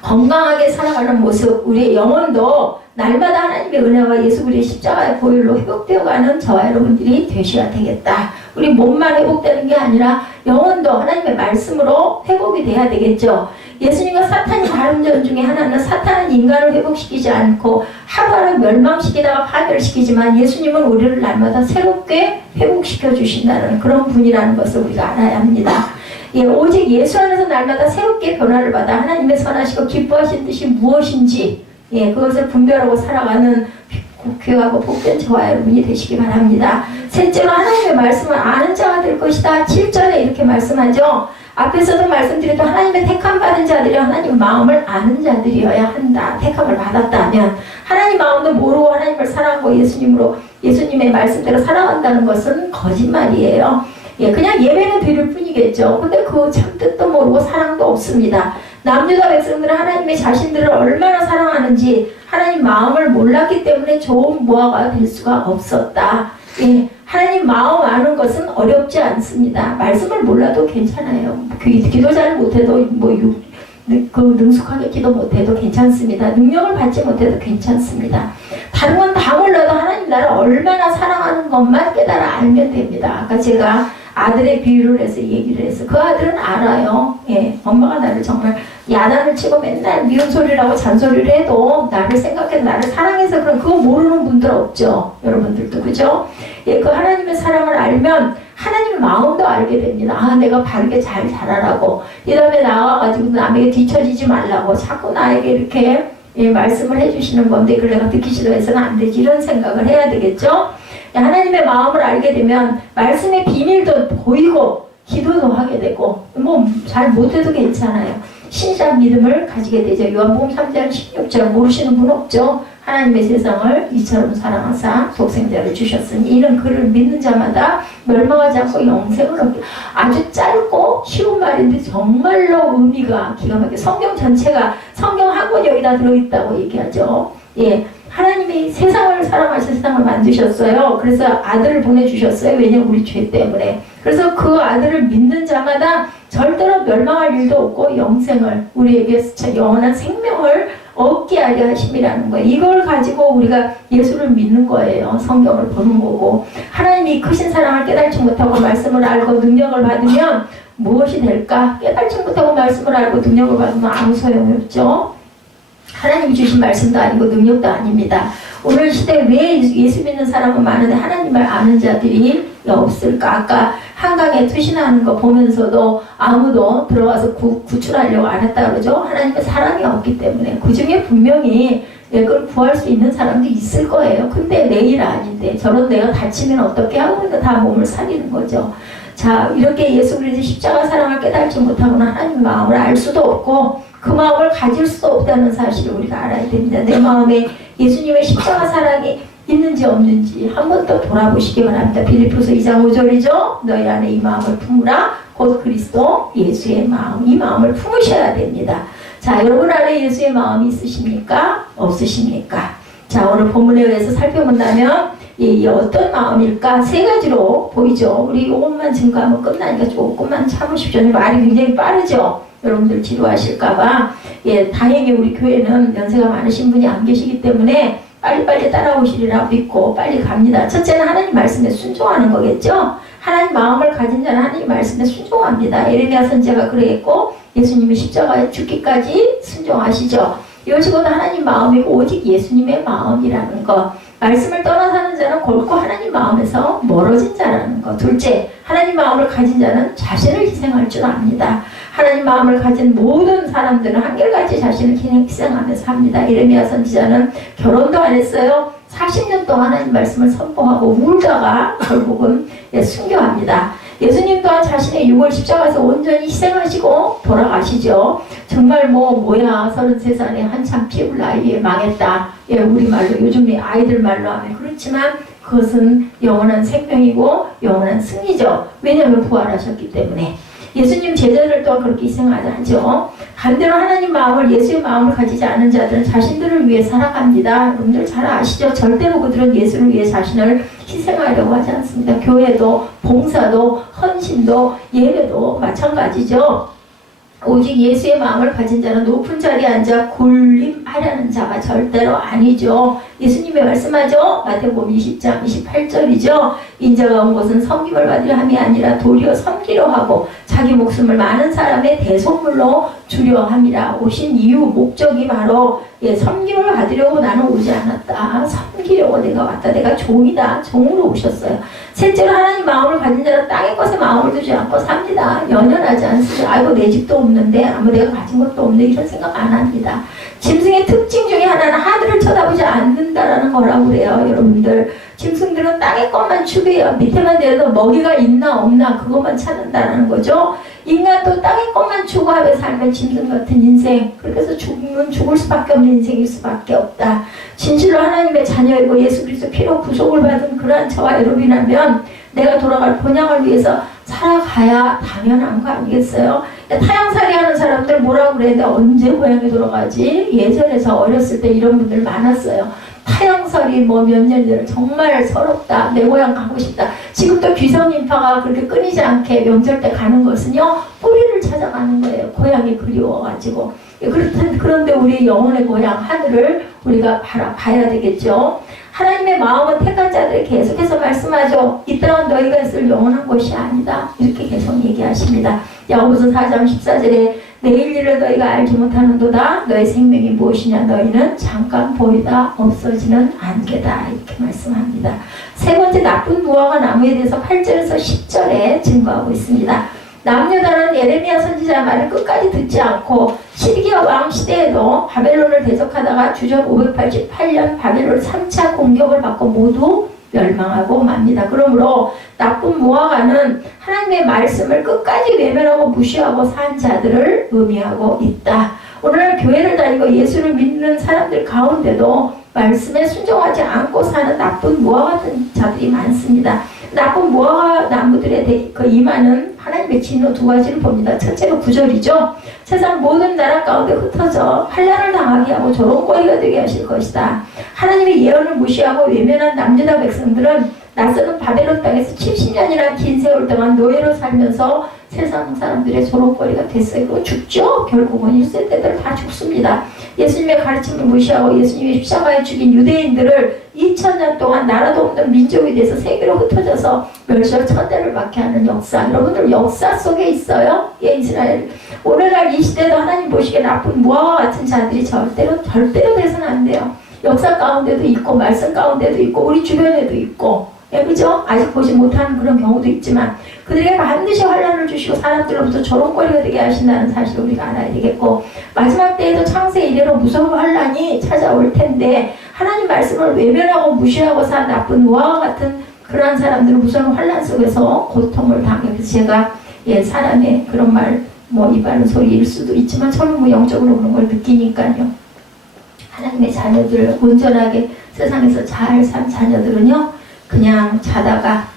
건강하게 살아가는 모습, 우리의 영혼도 날마다 하나님의 은혜와 예수 그리스도의 십자가의 보혈로 회복되어가는 저와 여러분들이 되셔야 되겠다. 우리 몸만 회복되는 게 아니라 영혼도 하나님의 말씀으로 회복이 돼야 되겠죠. 예수님과 사탄이 다른 점 중에 하나는 사탄은 인간을 회복시키지 않고 하루하루 멸망시키다가 파멸시키지만 예수님은 우리를 날마다 새롭게 회복시켜 주신다는 그런 분이라는 것을 우리가 알아야 합니다. 예, 오직 예수 안에서 날마다 새롭게 변화를 받아 하나님의 선하시고 기뻐하신 뜻이 무엇인지 그것을 분별하고 살아가는 귀하고 복된 저와 여러분이 되시기 바랍니다. 셋째로 하나님의 말씀을 아는 자가 될 것이다. 7절에 이렇게 말씀하죠. 앞에서도 말씀드렸던 하나님의 택함 받은 자들이 하나님 마음을 아는 자들이어야 한다. 택함을 받았다면 하나님 마음도 모르고 하나님을 사랑하고 예수님의 말씀대로 살아간다는 것은 거짓말이에요. 그냥 예배는 드릴 뿐이겠죠. 근데 그 참 뜻도 모르고 사랑도 없습니다. 남유다 백성들은 하나님의 자신들을 얼마나 사랑하는지 하나님 마음을 몰랐기 때문에 좋은 모아가 될 수가 없었다. 하나님 마음 아는 것은 어렵지 않습니다. 말씀을 몰라도 괜찮아요. 기도 잘 못해도 능숙하게 기도 못해도 괜찮습니다. 능력을 받지 못해도 괜찮습니다. 다른 건 다 몰라도 하나님 나를 얼마나 사랑하는 것만 깨달아 알면 됩니다. 아까 제가 아들의 비유를 해서 얘기를 해서 그 아들은 알아요. 엄마가 나를 정말 야단을 치고 맨날 미운 소리를 하고 잔소리를 해도 나를 생각해서 나를 사랑해서 그런 그거 모르는 분들 없죠. 여러분들도 그죠? 그 하나님의 사랑을 알면 하나님의 마음도 알게 됩니다. 아, 내가 바르게 잘 자라라고. 이 다음에 나와가지고 남에게 뒤처지지 말라고 자꾸 나에게 이렇게 말씀을 해주시는 건데 그걸 내가 듣기 싫어해서는 안 되지. 이런 생각을 해야 되겠죠? 하나님의 마음을 알게 되면 말씀의 비밀도 보이고 기도도 하게 되고 잘 못해도 괜찮아요. 신실한 믿음을 가지게 되죠. 요한복음 3장 16절 모르시는 분 없죠? 하나님의 세상을 이처럼 사랑하사 독생자를 주셨으니 이는 그를 믿는 자마다 멸망하지 않고 영생을 얻게. 아주 짧고 쉬운 말인데 정말로 의미가 기가 막히게 성경 전체가 성경 한 권 여기다 들어있다고 얘기하죠. 하나님이 세상을 사랑하셔서 세상을 만드셨어요. 그래서 아들을 보내주셨어요. 왜냐면 우리 죄 때문에. 그래서 그 아들을 믿는 자마다 절대로 멸망할 일도 없고 영생을, 우리에게 영원한 생명을 얻게 하려 하심이라는 거예요. 이걸 가지고 우리가 예수를 믿는 거예요. 성경을 보는 거고. 하나님이 크신 사랑을 깨달지 못하고 말씀을 알고 능력을 받으면 무엇이 될까? 깨달지 못하고 말씀을 알고 능력을 받으면 아무 소용이 없죠. 하나님이 주신 말씀도 아니고 능력도 아닙니다. 오늘 시대에 왜 예수 믿는 사람은 많은데 하나님을 아는 자들이 없을까? 아까 한강에 투신하는 거 보면서도 아무도 들어와서 구출하려고 안 했다 그러죠. 하나님의 사랑이 없기 때문에. 그 중에 분명히 그걸 구할 수 있는 사람도 있을 거예요. 근데 내일 아닌데 저런 내가 다치면 어떻게 하고 그러니까 다 몸을 사리는 거죠. 자, 이렇게 예수 그리스도의 십자가 사랑을 깨달지 못하고는 하나님 마음을 알 수도 없고 그 마음을 가질 수도 없다는 사실을 우리가 알아야 됩니다. 내 마음에 예수님의 십자가 사랑이 있는지 없는지 한 번 더 돌아보시기 바랍니다. 빌립보서 2장 5절이죠. 너희 안에 이 마음을 품으라. 곧 그리스도 예수의 마음. 이 마음을 품으셔야 됩니다. 자, 여러분 안에 예수의 마음이 있으십니까? 없으십니까? 자, 오늘 본문에 의해서 살펴본다면 이 어떤 마음일까? 세 가지로 보이죠. 우리 이것만 증거하면 끝나니까 조금만 참으십시오. 말이 굉장히 빠르죠. 여러분들 지루하실까봐. 예, 다행히 우리 교회는 연세가 많으신 분이 안 계시기 때문에 빨리빨리 따라오시리라 믿고 빨리 갑니다. 첫째는 하나님 말씀에 순종하는 거겠죠. 하나님 마음을 가진 자는 하나님 말씀에 순종합니다. 예레미야 선지자가 그러겠고 예수님이 십자가에 죽기까지 순종하시죠. 이것이 곧 하나님 마음이고 오직 예수님의 마음이라는 것. 말씀을 떠나 사는 자는 결코 하나님 마음에서 멀어진 자라는 것. 둘째, 하나님 마음을 가진 자는 자신을 희생할 줄 압니다. 하나님 마음을 가진 모든 사람들은 한결같이 자신을 희생하면서 합니다. 예레미야 선지자는 결혼도 안 했어요. 40년 동안 하나님 말씀을 선포하고 울다가 결국은 순교합니다. 예수님 또한 자신의 육을 십자가에서 온전히 희생하시고 돌아가시죠. 정말 뭐야 33살에 한참 피울 나이에 망했다. 예, 우리말로 요즘 아이들 말로 하면 그렇지만 그것은 영원한 생명이고 영원한 승리죠. 왜냐하면 부활하셨기 때문에. 예수님 제자들 또한 그렇게 희생하죠. 반대로 하나님 마음을 예수의 마음을 가지지 않은 자들은 자신들을 위해 살아갑니다. 여러분들 잘 아시죠? 절대로 그들은 예수를 위해 자신을 희생하려고 하지 않습니다. 교회도 봉사도 헌신도 예배도 마찬가지죠. 오직 예수의 마음을 가진 자는 높은 자리에 앉아 군림하려는 자가 절대로 아니죠. 예수님이 말씀하죠. 마태복음 20장 28절이죠. 인자가 온 것은 섬김을 받으려 함이 아니라 도리어 섬기려 하고 자기 목숨을 많은 사람의 대속물로 주려 함이라. 오신 이유 목적이 바로 섬김을 받으려고 나는 오지 않았다. 섬기려고 내가 왔다. 내가 종이다. 종으로 오셨어요. 셋째로 하나님 마음을 가진 자는 땅의 것에 마음을 두지 않고 삽니다. 연연하지 않습니다. 아이고 내 집도 없는데 아무 내가 가진 것도 없는데 이런 생각 안 합니다. 짐승의 특징 중에 하나는 하늘을 쳐다보지 않는다라는 거라고 그래요. 여러분들 짐승들은 땅의 것만 추구해요. 밑에만 내려도 먹이가 있나 없나 그것만 찾는다는 거죠. 인간도 땅의 것만 추구하며 살면 짐승 같은 인생, 그렇게 해서 죽으면 죽을 수밖에 없는 인생일 수밖에 없다. 진실로 하나님의 자녀이고 예수 그리스도 피로 구속을 받은 그러한 저와 여러분이라면 내가 돌아갈 본향을 위해서 살아가야 당연한 거 아니겠어요? 타향살이 하는 사람들 뭐라고 그래? 내가 언제 고향에 돌아가지? 예전에서 어렸을 때 이런 분들 많았어요. 타향살이 몇 년 전에 정말 서럽다. 내 고향 가고 싶다. 지금도 귀성인파가 그렇게 끊이지 않게 명절 때 가는 것은요. 뿌리를 찾아가는 거예요. 고향이 그리워가지고. 그런데 우리 영혼의 고향 하늘을 우리가 봐야 되겠죠. 하나님의 마음은 택한 자들이 계속해서 말씀하죠. 이 땅은 너희가 있을 영원한 곳이 아니다. 이렇게 계속 얘기하십니다. 야고보서 4장 14절에 내일 일을 너희가 알지 못하는도다. 너희 생명이 무엇이냐. 너희는 잠깐 보이다 없어지는 안개다. 이렇게 말씀합니다. 세 번째 나쁜 무화과 나무에 대해서 8절에서 10절에 증거하고 있습니다. 남유다는 예레미야 선지자 말을 끝까지 듣지 않고 시드기야 왕 시대에도 바벨론을 대적하다가 주전 588년 바벨론 3차 공격을 받고 모두 멸망하고 맙니다. 그러므로 나쁜 무화과는 하나님의 말씀을 끝까지 외면하고 무시하고 산 자들을 의미하고 있다. 오늘날 교회를 다니고 예수를 믿는 사람들 가운데도 말씀에 순종하지 않고 사는 나쁜 무화과 같은 자들이 많습니다. 나쁜 무화과 나무들의 그 이마는 하나님의 진노 두 가지를 봅니다. 첫째로 9절이죠. 세상 모든 나라 가운데 흩어져 환난을 당하게 하고 조롱거리가 되게 하실 것이다. 하나님의 예언을 무시하고 외면한 남유다 백성들은 낯설은 바벨론 땅에서 70년이나 긴 세월 동안 노예로 살면서 세상 사람들의 조롱거리가 됐어요. 그리고 죽죠. 결국은 1세대들 다 죽습니다. 예수님의 가르침을 무시하고 예수님이 십자가에 죽인 유대인들을 2000년 동안 나라도 없는 민족이 돼서 세계로 흩어져서 멸시와 천대를 받게 하는 역사. 여러분들 역사 속에 있어요. 예, 이스라엘. 오늘날 이 시대도 하나님 보시기에 나쁜 무화과 같은 자들이 절대로 돼서는 안 돼요. 역사 가운데도 있고 말씀 가운데도 있고 우리 주변에도 있고, 예, 그죠? 아직 보지 못하는 그런 경우도 있지만 그들에게 반드시 환난을 주시고 사람들로부터 조롱거리가 되게 하신다는 사실을 우리가 알아야 되겠고, 마지막 때에도 창세 이래로 무서운 환난이 찾아올 텐데 하나님 말씀을 외면하고 무시하고 산 나쁜 무화과 같은 그러한 사람들은 무서운 환난 속에서 고통을 당해서 제가 예, 사람의 그런 말 뭐 이바른 소리일 수도 있지만 저는 뭐 영적으로 그런 걸 느끼니까요. 하나님의 자녀들, 온전하게 세상에서 잘 산 자녀들은요, 그냥 자다가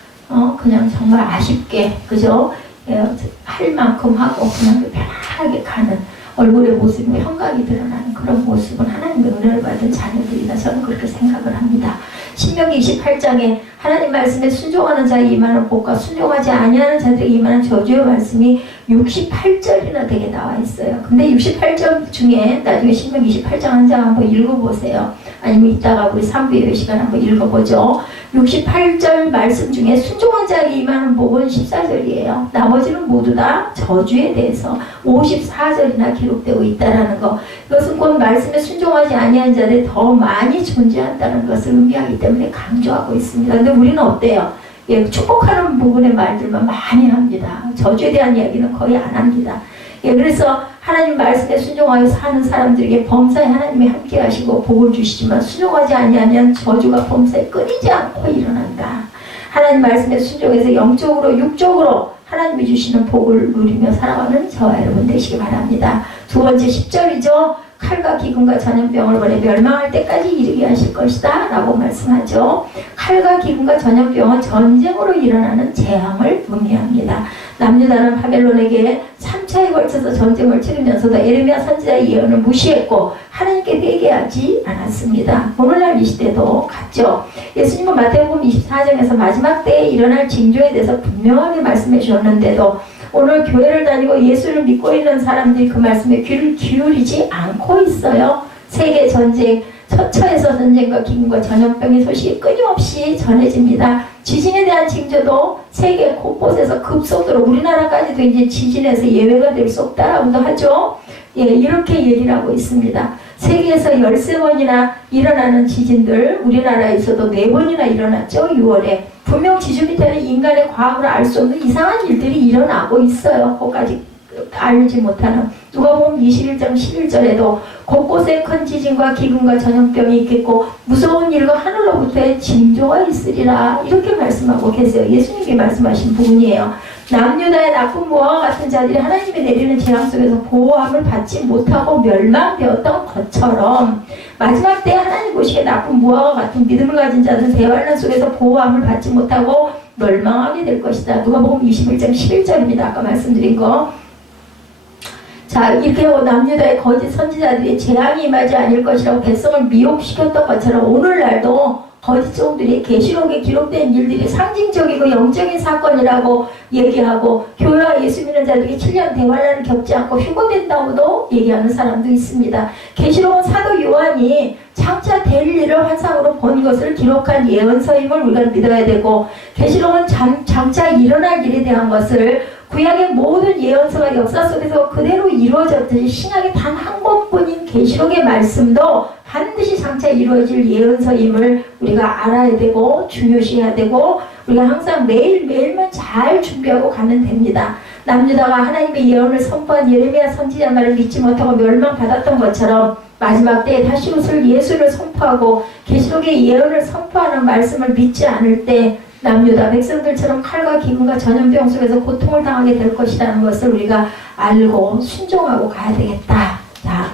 그냥 정말 아쉽게, 그죠? 예, 할 만큼 하고 그냥 편하게 가는 얼굴의 모습이 형각이 드러나는 그런 모습은 하나님의 은혜를 받은 자녀들이다. 저는 그렇게 생각을 합니다. 신명기 28장에 하나님 말씀에 순종하는 자에게 임하는 복과 순종하지 아니하는 자들에게 임하는 저주의 말씀이 68절이나 되게 나와 있어요. 근데 68절 중에 나중에 신명기 28장 한 장 한번 읽어보세요. 아니면 이따가 우리 3부 예배 시간 한번 읽어보죠. 68절 말씀 중에 순종한 자에게 임하는 복은 14절이에요. 나머지는 모두 다 저주에 대해서 54절이나 기록되고 있다는 거. 이것은 곧 말씀에 순종하지 아니한 자들이 더 많이 존재한다는 것을 의미하기 때문에 강조하고 있습니다. 근데 우리는 어때요? 예, 축복하는 부분의 말들만 많이 합니다. 저주에 대한 이야기는 거의 안 합니다. 예, 그래서 하나님 말씀에 순종하여 사는 사람들에게 범사에 하나님이 함께 하시고 복을 주시지만 순종하지 아니하면 저주가 범사에 끊이지 않고 일어난다. 하나님 말씀에 순종해서 영적으로 육적으로 하나님이 주시는 복을 누리며 살아가는 저와 여러분 되시기 바랍니다. 두 번째 10절이죠. 칼과 기근과 전염병을 보내 멸망할 때까지 이르게 하실 것이다 라고 말씀하죠. 칼과 기근과 전염병은 전쟁으로 일어나는 재앙을 의미합니다. 남유다는 바벨론에게 3차에 걸쳐서 전쟁을 치르면서도 에레미야 선지자의 예언을 무시했고 하나님께 회개하지 않았습니다. 오늘날 이 시대도 같죠. 예수님은 마태복음 24장에서 마지막 때에 일어날 징조에 대해서 분명하게 말씀해 주셨는데도 오늘 교회를 다니고 예수를 믿고 있는 사람들이 그 말씀에 귀를 기울이지 않고 있어요. 세계 전쟁, 처처에서 전쟁과 기근과 전염병의 소식이 끊임없이 전해집니다. 지진에 대한 징조도 세계 곳곳에서 급속도로 우리나라까지도 이제 지진에서 예외가 될 수 없다라고도 하죠. 예, 이렇게 얘기를 하고 있습니다. 세계에서 13번이나 일어나는 지진들 우리나라에서도 4번이나 일어났죠. 6월에. 분명 지주 밑에는 인간의 과학으로 알 수 없는 이상한 일들이 일어나고 있어요. 그것까지 알지 못하는. 누가복음 21장 11절에도 곳곳에 큰 지진과 기근과 전염병이 있겠고 무서운 일과 하늘로부터의 징조가 있으리라 이렇게 말씀하고 계세요. 예수님이 말씀하신 부분이에요. 남유다의 나쁜 무화과 같은 자들이 하나님이 내리는 재앙 속에서 보호함을 받지 못하고 멸망되었던 것처럼 마지막 때 하나님 보시기에 나쁜 무화과 같은 믿음을 가진 자들은 대환란 속에서 보호함을 받지 못하고 멸망하게 될 것이다. 누가복음 21장 11절입니다. 아까 말씀드린 거. 자, 이렇게 하고 남유다의 거짓 선지자들이 재앙이 임하지 않을 것이라고 백성을 미혹시켰던 것처럼 오늘날도 거짓 종들이 계시록에 기록된 일들이 상징적이고 영적인 사건이라고 얘기하고 교회와 예수 믿는 자들이 7년 대환란을 겪지 않고 휴거된다고도 얘기하는 사람도 있습니다. 계시록은 사도 요한이 장차 될 일을 환상으로 본 것을 기록한 예언서임을 우리가 믿어야 되고 계시록은 장차 일어날 일에 대한 것을 구약의 모든 예언서가 역사 속에서 그대로 이루어졌듯이 신약의 단 한 권뿐인 계시록의 말씀도 반드시 장차 이루어질 예언서임을 우리가 알아야 되고 중요시해야 되고 우리가 항상 매일매일만 잘 준비하고 가면 됩니다. 남유다가 하나님의 예언을 선포한 예레미야 선지자 말을 믿지 못하고 멸망받았던 것처럼 마지막 때에 다시 오실 예수를 선포하고 계시록의 예언을 선포하는 말씀을 믿지 않을 때 남유다 백성들처럼 칼과 기근과 전염병 속에서 고통을 당하게 될 것이라는 것을 우리가 알고 순종하고 가야 되겠다. 자,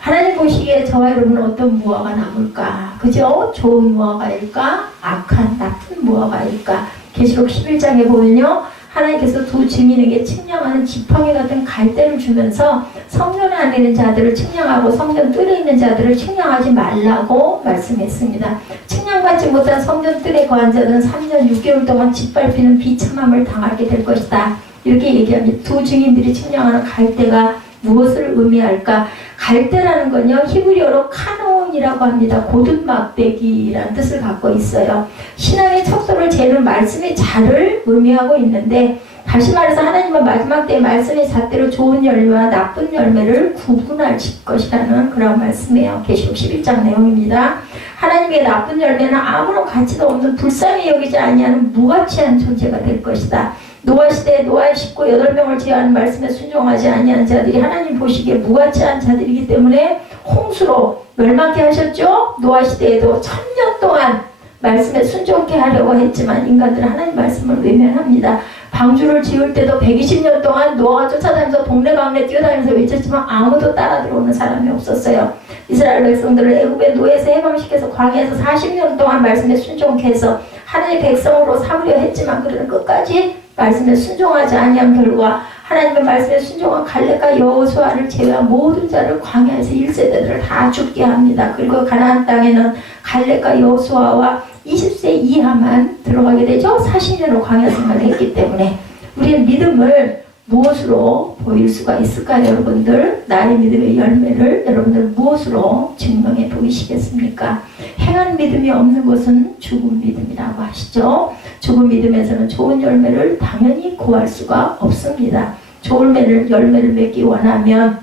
하나님 보시기에 저와 여러분은 어떤 무화과가 남을까? 그죠? 좋은 무화과일까? 악한 나쁜 무화과일까? 계시록 11장에 보면요. 하나님께서 두 증인에게 측량하는 지팡이 같은 갈대를 주면서 성전 안에 있는 자들을 측량하고 성전 뜰에 있는 자들을 측량하지 말라고 말씀했습니다. 측량받지 못한 성전 뜰에 거한 자들은 3년 6개월 동안 짓밟히는 비참함을 당하게 될 것이다. 이렇게 얘기합니다. 두 증인들이 측량하는 갈대가 무엇을 의미할까? 갈대라는 건요, 히브리어로 카논이라고 합니다. 고든 막대기라는 뜻을 갖고 있어요. 신앙의 척도를 재는 말씀의 자를 의미하고 있는데, 다시 말해서 하나님은 마지막 때에 말씀의 잣대로 좋은 열매와 나쁜 열매를 구분하실 것이라는 그런 말씀이에요. 계시록 11장 내용입니다. 하나님의 나쁜 열매는 아무런 가치도 없는 불쌍히 여기지 아니하는 무가치한 존재가 될 것이다. 노아 시대에 노아의 식구 8명을 제외하는 말씀에 순종하지 아니하는 자들이 하나님 보시기에 무가치한 자들이기 때문에 홍수로 멸망케 하셨죠. 노아 시대에도 1000년 동안 말씀에 순종케 하려고 했지만 인간들은 하나님 말씀을 외면합니다. 방주를 지을 때도 120년 동안 노아가 쫓아다니면서 동네방네 뛰어다니면서 외쳤지만 아무도 따라 들어오는 사람이 없었어요. 이스라엘 백성들을 애굽의 노예에서 해방시켜서 광야에서 40년 동안 말씀에 순종케 해서 하나님의 백성으로 삼으려 했지만 그들은 끝까지 말씀에 순종하지 아니한 결과 하나님의 말씀에 순종한 갈렙과 여호수아를 제외한 모든 자를 광야에서 1세대들을 다 죽게 합니다. 그리고 가나안 땅에는 갈렙과 여호수아와 20세 이하만 들어가게 되죠. 40년을 광야 생활을 했기 때문에 우리의 믿음을 무엇으로 보일 수가 있을까요? 여러분들 나의 믿음의 열매를 여러분들 무엇으로 증명해 보이시겠습니까? 행한 믿음이 없는 것은 죽은 믿음이라고 하시죠. 죽은 믿음에서는 좋은 열매를 당연히 구할 수가 없습니다. 좋은 열매를 맺기 원하면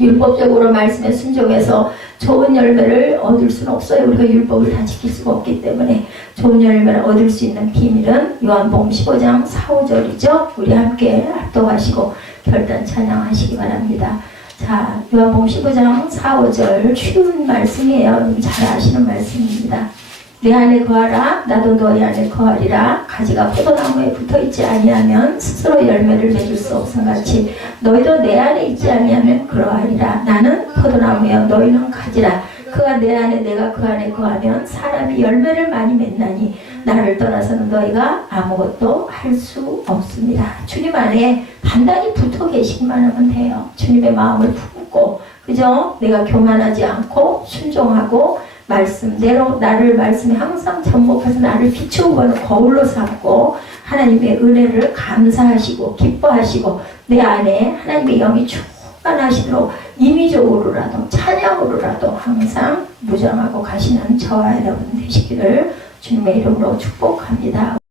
율법적으로 말씀에 순종해서 좋은 열매를 얻을 수는 없어요. 우리가 율법을 다 지킬 수가 없기 때문에 좋은 열매를 얻을 수 있는 비밀은 요한복음 15장 4, 5절이죠. 우리 함께 합독하시고 결단 찬양하시기 바랍니다. 자, 요한복음 15장 4, 5절 쉬운 말씀이에요. 잘 아시는 말씀입니다. 내 안에 거하라 나도 너희 안에 거하리라. 가지가 포도나무에 붙어있지 아니하면 스스로 열매를 맺을 수 없음같이 너희도 내 안에 있지 아니하면 그러하리라. 나는 포도나무여 너희는 가지라. 그가 내 안에 내가 그 안에 거하면 사람이 열매를 많이 맺나니 나를 떠나서는 너희가 아무것도 할 수 없습니다. 주님 안에 단단히 붙어 계시기만 하면 돼요. 주님의 마음을 품고 그죠? 내가 교만하지 않고 순종하고 말씀대로 나를 말씀에 항상 접목해서 나를 비추는 거는 거울로 삼고 하나님의 은혜를 감사하시고 기뻐하시고 내 안에 하나님의 영이 충만하시도록 임의적으로라도 찬양으로라도 항상 무장하고 가시는 저와 여러분 되시기를 주님의 이름으로 축복합니다.